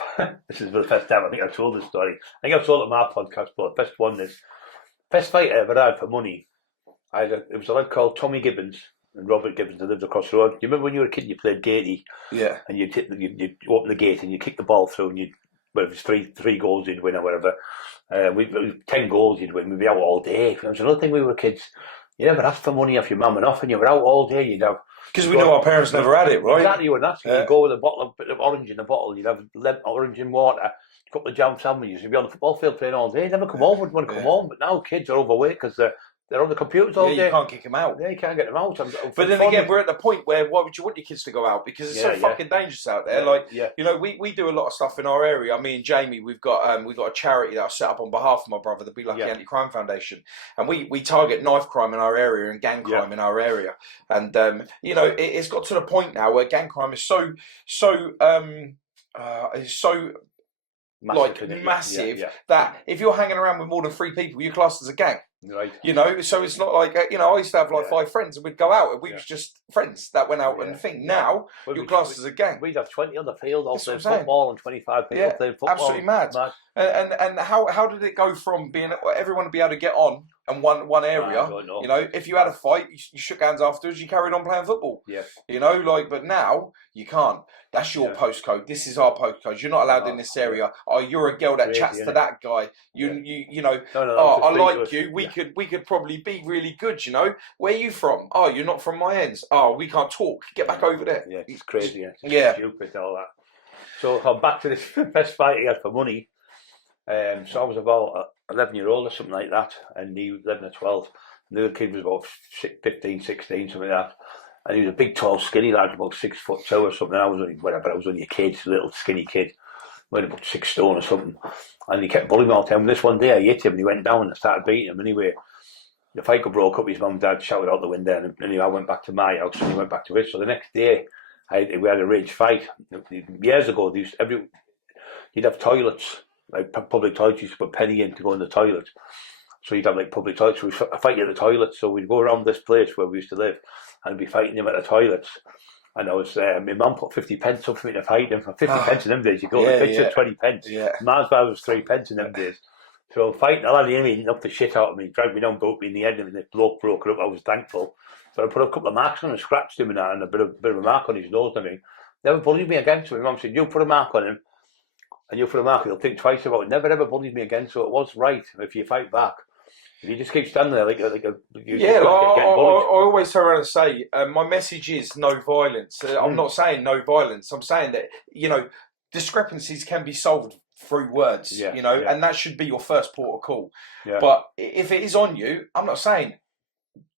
This is the first time I think I've told this story. I think I've told it on my podcast, but the first fight I ever had for money. It was a lad called Tommy Gibbons. And Robert Gibbons, that lived across the road. Do you remember when you were a kid, you played gatey? Yeah. And you'd open the gate and you kick the ball through, and if it was three goals, you'd win or whatever. 10 goals, you'd win. We'd be out all day. It was another thing when we were kids. You never asked for money off your mum and off, and you were out all day. You'd have. Because we know our parents never had it, right? Exactly, and that's you'd go with a bottle of orange in a bottle. You'd have orange in water, a couple of jam sandwiches. You'd be on the football field playing all day. You'd never come home. Would want to come home, but now kids are overweight because they're on the computers all day. You can't kick them out. Yeah, you can't get them out. But then again, we're at the point where why would you want your kids to go out? Because it's so fucking dangerous out there. We do a lot of stuff in our area. Me and Jamie, we've got a charity that I set up on behalf of my brother, the Be Lucky Anti-Crime Foundation, and we target knife crime in our area and gang crime in our area. And it's got to the point now where gang crime is so massive that if you're hanging around with more than 3 people, you're classed as a gang. Right. So it's not like I used to have 5 friends and we'd go out and we was just friends that went out and think. Now you're classed as a gang. We'd have 20 on the field all playing football and 25 people playing football. Absolutely mad. And how did it go from being everyone to be able to get on and one area. You know, if you had a fight, you shook hands afterwards. You carried on playing football. Yeah. You know, like, but now you can't. That's your postcode. This is our postcode. You're not allowed in this area. Yeah. Oh, you're a girl that chats to that guy. You know. I like you. We could probably be really good. You know. Where are you from? Oh, you're not from my ends. Oh, we can't talk. Get back over there. Yeah, it's crazy. It's stupid, all that. So I'm back to this best fight he had for money. So I was about 11-year-old or something like that, and he was 11 or 12. And the other kid was about 15, 16, something like that. And he was a big, tall, skinny lad, about 6'2" or something. I was only a kid, a little skinny kid, weighed about 6 stone or something. And he kept bullying me all the time. This one day I hit him and he went down and I started beating him. Anyway, the fight broke up, his mum and dad shouted out the window, and anyway, I went back to my house and he went back to his. So the next day, we had a rage fight. Years ago, you'd have toilets, like public toilets. You used to put a penny in to go in the toilet. So you'd have like public toilets. So we'd fight at the toilets. So we'd go around this place where we used to live and be fighting him at the toilets. And I was, my mum put 50 pence up for me to fight him. For 50 pence in them days, you go to the pitch at 20 pence. Yeah. Mars bar was 3 pence in them days. So I'm fighting, I had the enemy knocked the shit out of me, dragged me down, broke me in the head, and the bloke broke it up. I was thankful. But I put a couple of marks on and scratched him and that, and a bit of a mark on his nose and everything. Never bullied me again. So my mum said, you put a mark on him, and you put a mark, he'll think twice about it. Never ever bullied me again. So it was right if you fight back. If you just keep standing there like I always turn around and say, my message is no violence. I'm not saying no violence. I'm saying that, you know, discrepancies can be solved through words, you know, and that should be your first port of call. Yeah. But if it is on you, I'm not saying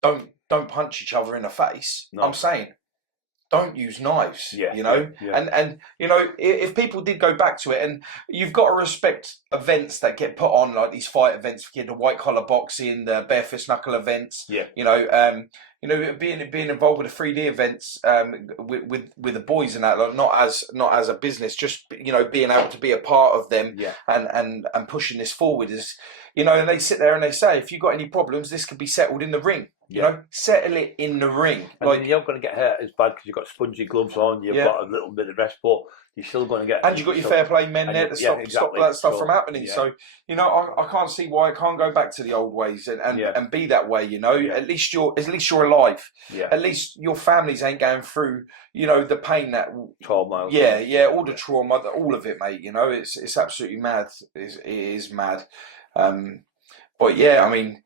don't punch each other in the face. No. I'm saying don't use knives, you know, and you know, if people did go back to it, and you've got to respect events that get put on, like these fight events, the white collar boxing, the bare fist knuckle events, you know, being involved with the 3D events, with the boys and that, like, not as a business, just, you know, being able to be a part of them, and pushing this forward is, you know, and they sit there and they say, if you've got any problems, this could be settled in the ring. You know, settle it in the ring. And like, you're not going to get hurt as bad because you've got spongy gloves on, you've got a little bit of rest, but you're still going to get... And you've got your fair play men there to stop that stuff from happening. Yeah. So, you know, I can't see why I can't go back to the old ways and be that way, you know. Yeah. At least you're alive. Yeah. At least your families ain't going through, you know, the pain that... trauma. All the trauma, all of it, mate, you know. It's absolutely mad. It is mad. But yeah, I mean,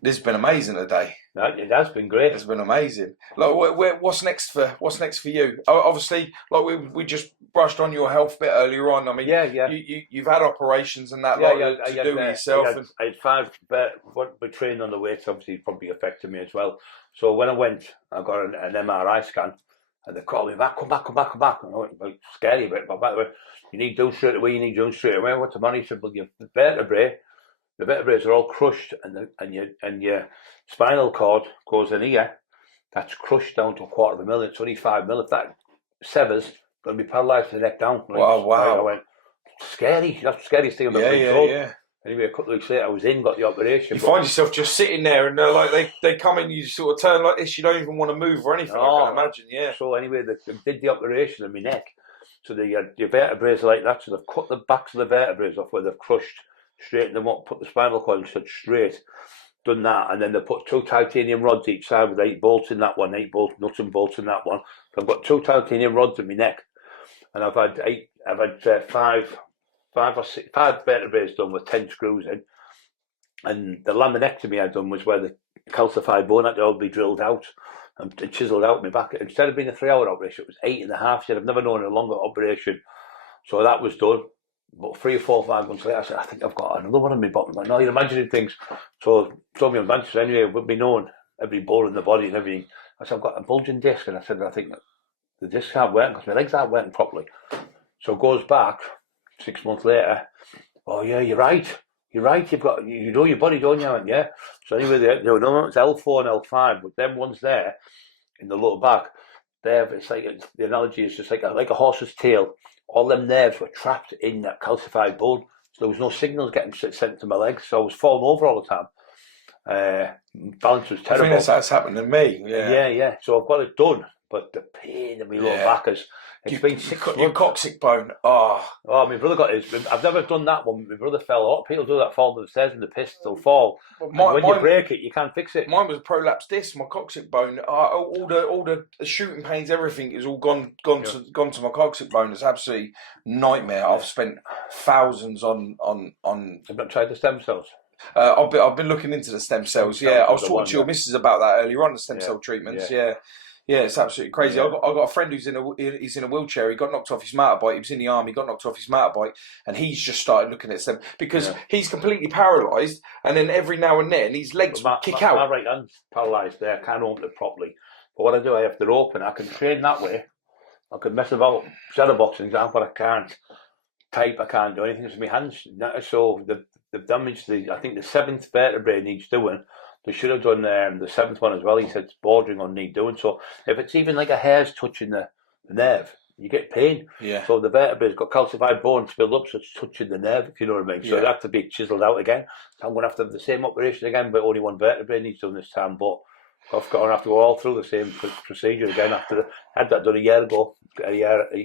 this has been amazing today. It has been great. It's been amazing. Like, what's next for you? Obviously, like we just brushed on your health bit earlier on. I mean, you've had operations and that to do with yourself. I had 5, but what we trained on the weights obviously probably affected me as well. So when I went, I got an MRI scan, and they called me back, come back. And I went, well, scary a bit, but by the way, you need to do straight away. What's the money? He said, well, your vertebrae. The vertebrae are all crushed, and your spinal cord goes in here. That's crushed down to 1/4 It's only 5 mil. If that severs, going to be paralysed from the neck down. Wow! I went, scary. That's the scariest thing I've ever told. Anyway, a couple of weeks later, I was in, got the operation. You find yourself just sitting there, and they're like, they come in, you sort of turn like this. You don't even want to move or anything. I can imagine. Yeah. So anyway, they did the operation on my neck. So your vertebrae are like that. So they've cut the backs of the vertebrae off where they've crushed. Straight, and they put the spinal cord straight, done that, and then they put 2 titanium rods each side with 8 bolts in that one, 8 bolts, nuts and bolts in that one. So I've got 2 titanium rods in my neck, and I've had 5 vertebrae done with 10 screws in, and the laminectomy I done was where the calcified bone had to all be drilled out and chiselled out my back. Instead of being a 3-hour operation, it was 8.5. I've never known a longer operation, so that was done. But 3 or 4 or 5 months later, I said, I think I've got another one in my bottom. Like, no, you're imagining things. So told me in Manchester anyway, would be known every bone in the body and everything. I said, I've got a bulging disc, and I said, I think the disc aren't working because my legs aren't working properly. So goes back 6 months later. Oh yeah, you're right. You've got, you know your body, don't you? And yeah. So anyway, it's L4 and L5, but them ones there in the lower back, it's like the analogy is just like a horse's tail. All them nerves were trapped in that calcified bone, so there was no signals getting sent to my legs. So I was falling over all the time. Balance was terrible. I think that's happened to me. Yeah. So I've got it done, but the pain in my lower back is. It's been 6 months. Your coccyx bone. Oh, my brother got his. I've never done that one. My brother fell. A lot of people do that, fall to the stairs and the pistol fall. When you break it, you can't fix it. Mine was a prolapsed disc. My coccyx bone. All the shooting pains, everything is all gone to my coccyx bone. It's absolutely nightmare. I've spent thousands on. I've not tried the stem cells. I've been looking into the stem cells. Yeah, I was talking to your missus about that earlier on. The stem cell treatments. Yeah, it's absolutely crazy. I've got a friend who's in a wheelchair. He got knocked off his motorbike. He was in the army. He got knocked off his motorbike, and he's just started looking at them because he's completely paralysed. And then every now and then his legs kick out. My right hand's paralysed there. I can't open it properly. But what I do, I have to open. I can train that way. I can mess about shadow boxing, but I can't type. I can't do anything with my hands. So they've damaged I think the 7th vertebrae needs doing. They should have done the 7th one as well. He said it's bordering on need doing. So if it's even like a hair's touching the nerve, you get pain. Yeah. So the vertebrae's got calcified bone spilled up, so it's touching the nerve, if you know what I mean. So it has to be chiselled out again. So I'm going to have to have the same operation again, but only one vertebrae needs done this time. But I've got to have to go all through the same procedure again. I had that done a year ago,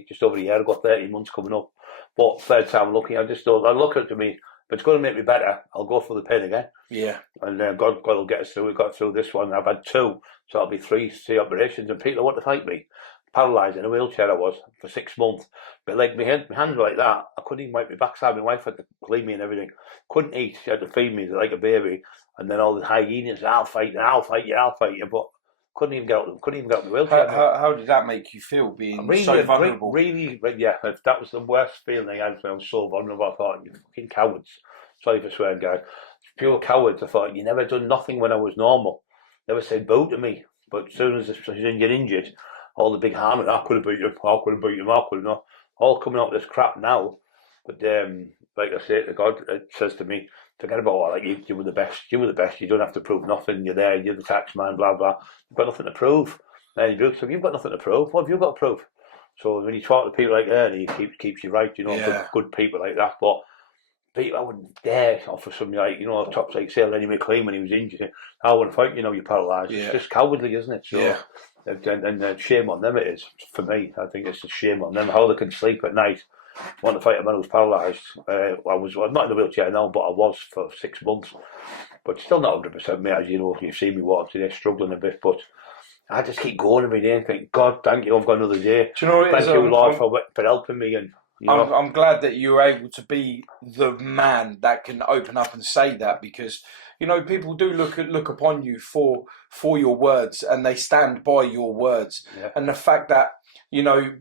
just over a year ago, 13 months coming up. But third time looking, I look at it to me. If it's going to make me better, I'll go for the pain again. Yeah. And God will get us through. We got through this one. I've had 2, so it'll be 3 operations. And people want to fight me. Paralysed in a wheelchair I was for 6 months. But like my hands were like that. I couldn't even wipe my backside. My wife had to clean me and everything. Couldn't eat. She had to feed me like a baby. And then all the hyenas, I'll fight you. But couldn't even get out. Couldn't even get out of the wheelchair. How did that make you feel being so vulnerable? Really, that was the worst feeling I had when I was so vulnerable. I thought, you fucking cowards. Sorry for swearing, guys. Pure cowards. I thought, you never done nothing when I was normal. Never said boo to me. But as soon as you're injured, all the big harm, I could have beat you, I could have beat you, I could have not. All coming out of this crap now. But like I say to God, it says to me, forget about all that. You were the best. You were the best. You don't have to prove nothing. You're there. You're the tax man. Blah blah. You've got nothing to prove. And you've got nothing to prove. What have you got to prove? So when you talk to people like that, he keeps you right. Good people like that. But people, I wouldn't dare offer something like top like say Lenny McLean when he was injured. I wouldn't fight. You're paralysed. It's just cowardly, isn't it? So, and shame on them it is for me. I think it's a shame on them how they can sleep at night. Want to fight a man who's paralysed. I'm not in the wheelchair now, but I was for 6 months. But still not 100% me, as you know. You've seen me walking today, struggling a bit. But I just keep going every day and think, God, thank you, I've got another day. Do you know what thank you, Lord, for helping me. And I'm glad that you're able to be the man that can open up and say that, because people do look upon you for your words, and they stand by your words. And the fact that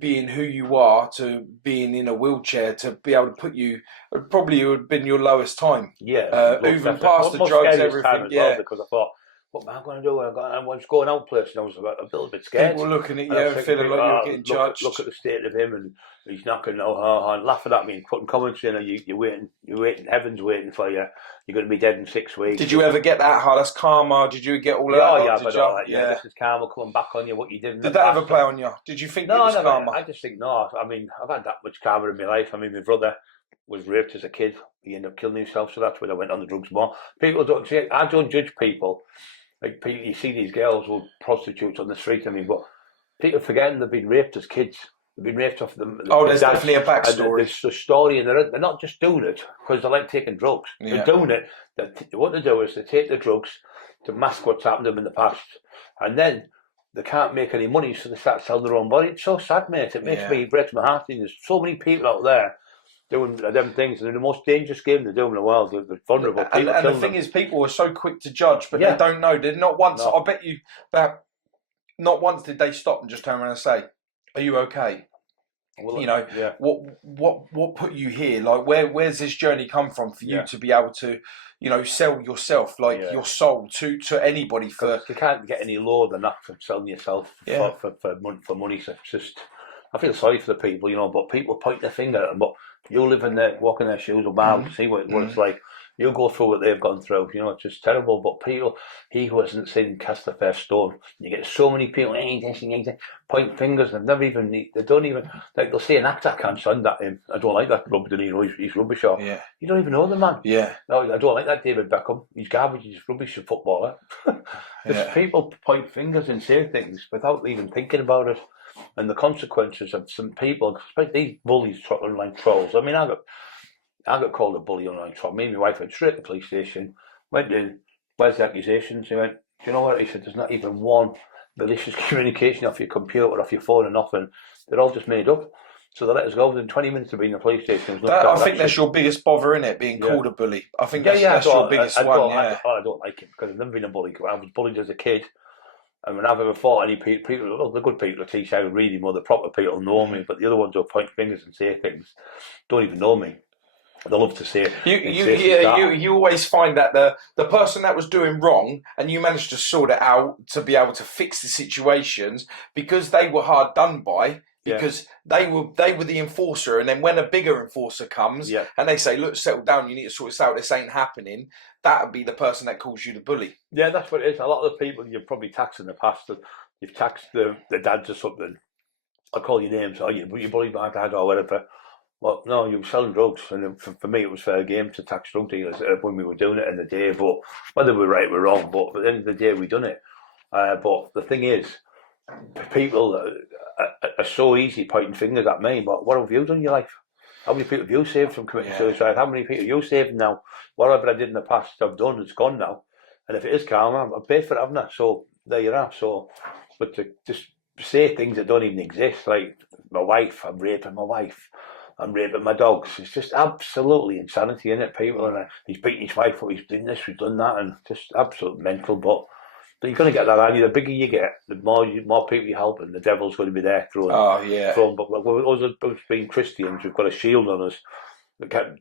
being who you are, to being in a wheelchair, to be able to put you, probably it would have been your lowest time. Even past the drugs, everything. Well, because I thought, what am I going to do? I was going out place and I was a little bit scared. People looking at you and feeling like you're getting judged. Look at the state of him, and he's knocking and laughing at me and putting comments in. You're waiting, heaven's waiting for you. You're going to be dead in 6 weeks. Did you ever get that hard? That's karma. Did you get all that? This is karma coming back on you. What you did. Did that ever play on you? Did you think it was karma? I just think no. I mean, I've had that much karma in my life. I mean, my brother was raped as a kid. He ended up killing himself, so that's when I went on the drugs more. People don't see. I don't judge people. Like people, you see these girls or prostitutes on the street. I mean, but people forgetting they've been raped as kids. They've been raped off them. There's definitely a backstory. There's a story, and they're not just doing it because they like taking drugs. They're doing it. What they do is they take the drugs to mask what's happened to them in the past, and then they can't make any money, so they start selling their own body. It's so sad, mate. It breaks my heart. There's so many people out there doing them things, and in the most dangerous game they do in the world. They're vulnerable. And the thing is, people are so quick to judge, but they don't know. They're not once. No. I bet you that not once did they stop and just turn around and say, "Are you okay?" Well, what put you here? Like, where's this journey come from for you to be able to, sell yourself, your soul to anybody? For you can't get any lower than that for selling yourself for money. So it's just, I feel sorry for the people, but people point their finger at them. But you live in there, walk in their shoes, or see what it's like. You go through what they've gone through, you know, it's just terrible. But people, he who hasn't seen cast the first stone. You get so many people, point fingers, and never even, they don't even, like they'll say an actor, I can't stand that him. I don't like that rubbish, you know, he's rubbish. Or, you don't even know the man. No, I don't like that David Beckham. He's garbage, he's rubbish, a footballer. Just people point fingers and say things without even thinking about it. And the consequences of some people, especially these bullies, online trolls. I mean, I got called a bully online troll. Me and my wife went straight to the police station, went in, where's the accusations? He went, do you know what? He said, there's not even one malicious communication off your computer, off your phone, and nothing. They're all just made up. So they let us go within 20 minutes of being in the police station. I think that's your biggest bother, innit? Being called a bully. I think that's your biggest one. I don't like it because I've never been a bully. I was bullied as a kid. And when I've ever fought any people, the good people, the teach how to read him, or the proper people know me, but the other ones who point fingers and say things don't even know me. They love to say it. You always find that the person that was doing wrong, and you managed to sort it out to be able to fix the situations because they were hard done by. Because they were the enforcer, and then when a bigger enforcer comes and they say, "Look, settle down. You need to sort this out. This ain't happening." That would be the person that calls you the bully. Yeah, that's what it is. A lot of the people you've probably taxed in the past, you've taxed the dads or something. I call your names. Oh, you bullied my dad or whatever. Well, no, you were selling drugs, and for me, it was fair game to tax drug dealers when we were doing it in the day. But whether we're right or wrong, but at the end of the day, we done it. But the thing is, people are so easy pointing fingers at me, but what have you done in your life? How many people have you saved from committing suicide? How many people have you saved now? Whatever I did in the past, I've done, it's gone now. And if it is karma, I've paid for it, haven't I? So there you are. So, but to just say things that don't even exist, like my wife, I'm raping my wife, I'm raping my dogs. It's just absolutely insanity, isn't it, people? And he's beating his wife up, he's doing this, he's done that, and just absolute mental. But you're going to get that, aren't you? The bigger you get, the more people you help, and the devil's going to be there throwing. But us being Christians, we've got a shield on us.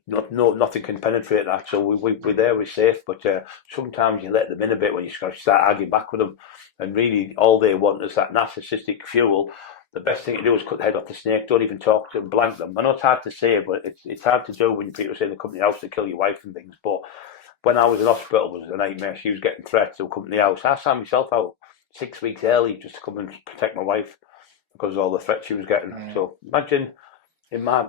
Nothing can penetrate that, so we're there, we're safe. But sometimes you let them in a bit when you start arguing back with them, and really all they want is that narcissistic fuel. The best thing to do is cut the head off the snake. Don't even talk to them, blank them. I know it's hard to say, but it's hard to do when people say the company house to kill your wife and things. But when I was in hospital, it was a nightmare. She was getting threats to come to the house. I signed myself out 6 weeks early just to come and protect my wife because of all the threats she was getting. So imagine in my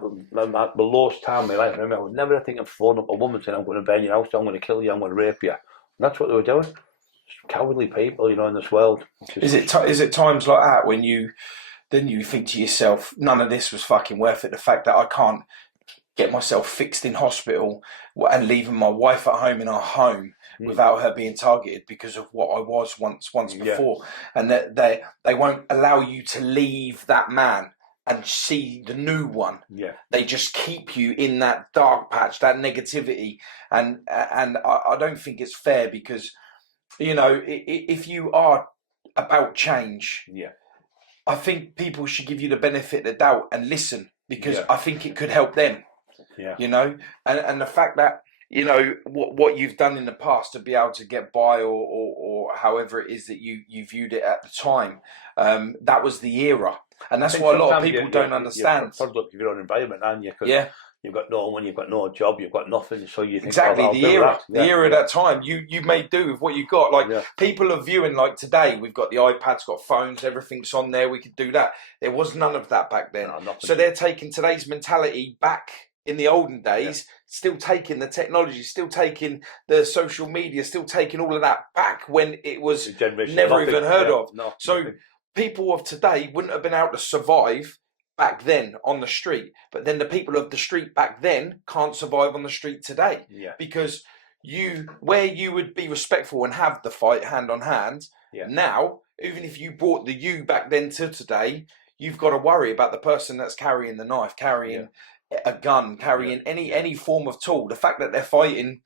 lowest time in my life, I would never think of phoning up a woman saying, I'm going to burn your house, I'm going to kill you, I'm going to rape you. And that's what they were doing. Just cowardly people, you know, in this world. Is it times like that when you think to yourself, none of this was fucking worth it? The fact that I can't get myself fixed in hospital and leaving my wife at home in our home without her being targeted because of what I was once before, and that they won't allow you to leave that man and see the new one. They just keep you in that dark patch, that negativity, and I don't think it's fair because, you know, if you are about change, I think people should give you the benefit of the doubt and listen, because I think it could help them. You know, and the fact that, you know, what you've done in the past to be able to get by, or however it is that you viewed it at the time, that was the era, and that's why a lot of people don't understand. You've got your own environment, aren't you? You've got no one, you've got no job, you've got nothing, so you think, the era at that time, you made do with what you got. Like people are viewing, like today, we've got the iPads, got phones, everything's on there, we could do that. There was none of that back then. So they're taking today's mentality back in the olden days, still taking the technology, still taking the social media, still taking all of that back when it was never even heard of. So people of today wouldn't have been able to survive back then on the street, but then the people of the street back then can't survive on the street today, because where you would be respectful and have the fight hand on hand, now, even if you brought the you back then to today, you've got to worry about the person that's carrying the knife, carrying a gun, carrying any form of tool. The fact that they're fighting,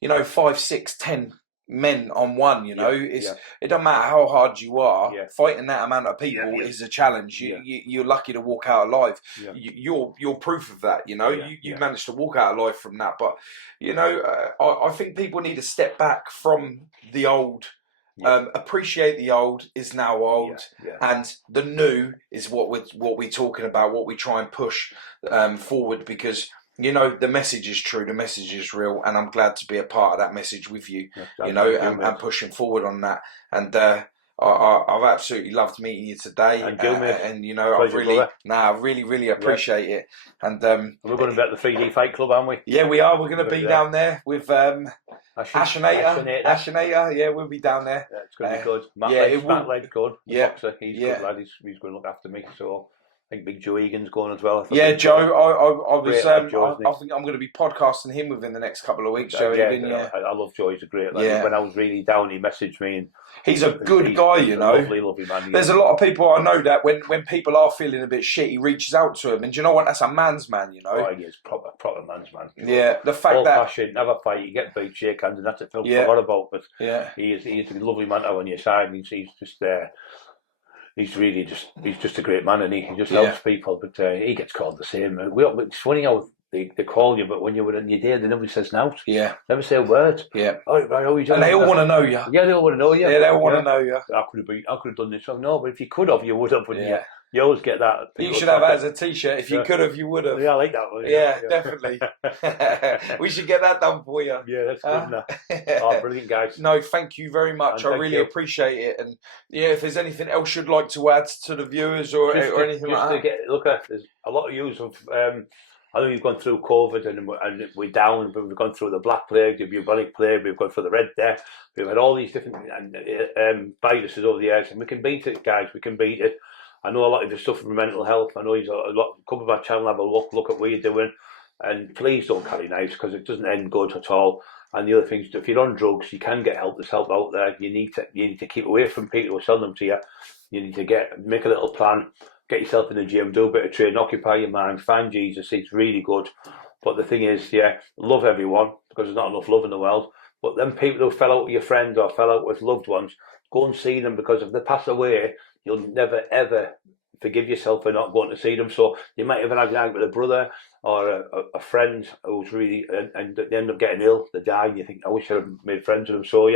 you know, 5, 6, 10 men on one, you know, it doesn't matter how hard you are, fighting that amount of people is a challenge. You're lucky to walk out alive. You're proof of that, you know. You managed to walk out alive from that. But, you know, I think people need to step back from the old. Appreciate the old is now old, and the new is what we're talking about, what we try and push forward, because you know, the message is true, the message is real, and I'm glad to be a part of that message with you, Yeah, you know, and pushing forward on that. And I've absolutely loved meeting you today, and you know, I really appreciate it. And we're going to be at the 3D Fight Club, aren't we? Yeah, we are. We're going to be down there with Ashinator. Yeah, we'll be down there. Yeah, it's going to be good. Matt Legg's good. The boxer, he's good lad. He's going to look after me. So I think Big Joe Egan's going as well. Yeah, Joe. I think I'm going to be podcasting him within the next couple of weeks. Joe Egan. Yeah, I love Joe. He's a great lad. Yeah. When I was really down, he messaged me, and he's a good guy. You know, lovely man. There's a lot of people I know that when people are feeling a bit shit, he reaches out to them, and do you know what? That's a man's man. You know, oh, he is proper man's man. Yeah, the fact that old-fashioned, never fight, you get beat, shake hands, and that's it. Forgot about, but he's a lovely man to have on your side. He's just there. He's just a great man, and he just helps people. But he gets called the same. It's funny how they call you, but when you're in your day, they never says no. Yeah, never say a word. Yeah, and they all want to know you. Yeah, they all want to know you. Yeah, they all want to know you. I could have done this. No, but if you could have, you would have. Wouldn't you? You always get that. You should have that as a T-shirt. If you could have, you would have. Yeah, I like that one. Yeah, definitely. We should get that done for you. Yeah, that's good. Oh, brilliant, guys. No, thank you very much. I really appreciate it. And if there's anything else you'd like to add to the viewers or anything like that. Look, there's a lot of use of. I know you've gone through COVID and we're down, but we've gone through the Black Plague, the bubonic plague, we've gone through the Red Death, we've had all these different viruses over the years, and we can beat it, guys. We can beat it. I know a lot of you suffer from mental health. I know come of our channel, have a look at what you're doing, and please don't carry knives because it doesn't end good at all. And the other thing is, if you're on drugs, you can get help. There's help out there. You need to keep away from people who sell them to you. You need to make a little plan, get yourself in the gym, do a bit of training, occupy your mind, find Jesus. It's really good. But the thing is, love everyone because there's not enough love in the world. But then people who fell out with your friends or fell out with loved ones, go and see them, because if they pass away, you'll never ever forgive yourself for not going to see them. So you might have an argument with a brother or a friend who's really, and they end up getting ill, they die, and you think, I wish I had made friends with them. So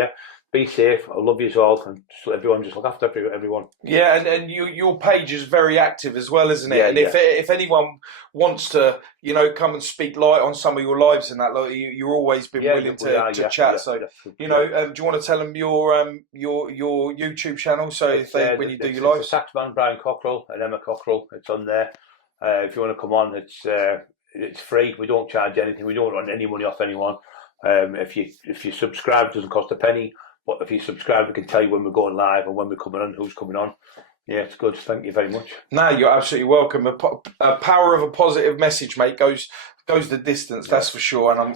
be safe. I love you all, and everyone just look after everyone. Yeah, and your page is very active as well, isn't it? Yeah, and if anyone wants to, come and speak light on some of your lives and that, you've always been willing to chat. So, do you want to tell them your YouTube channel? So when you do your lives, Tax Man Brian Cockerill and Emma Cockerill, it's on there. If you want to come on, it's free. We don't charge anything. We don't want any money off anyone. If you subscribe, it doesn't cost a penny. But if you subscribe, we can tell you when we're going live and when we're coming on, who's coming on. Yeah, it's good. Thank you very much. No, you're absolutely welcome. A power of a positive message, mate, goes the distance. That's for sure. And I'm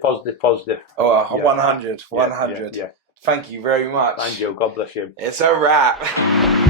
positive. Oh, 100. Yeah. Thank you very much. Thank you. God bless you. It's a wrap.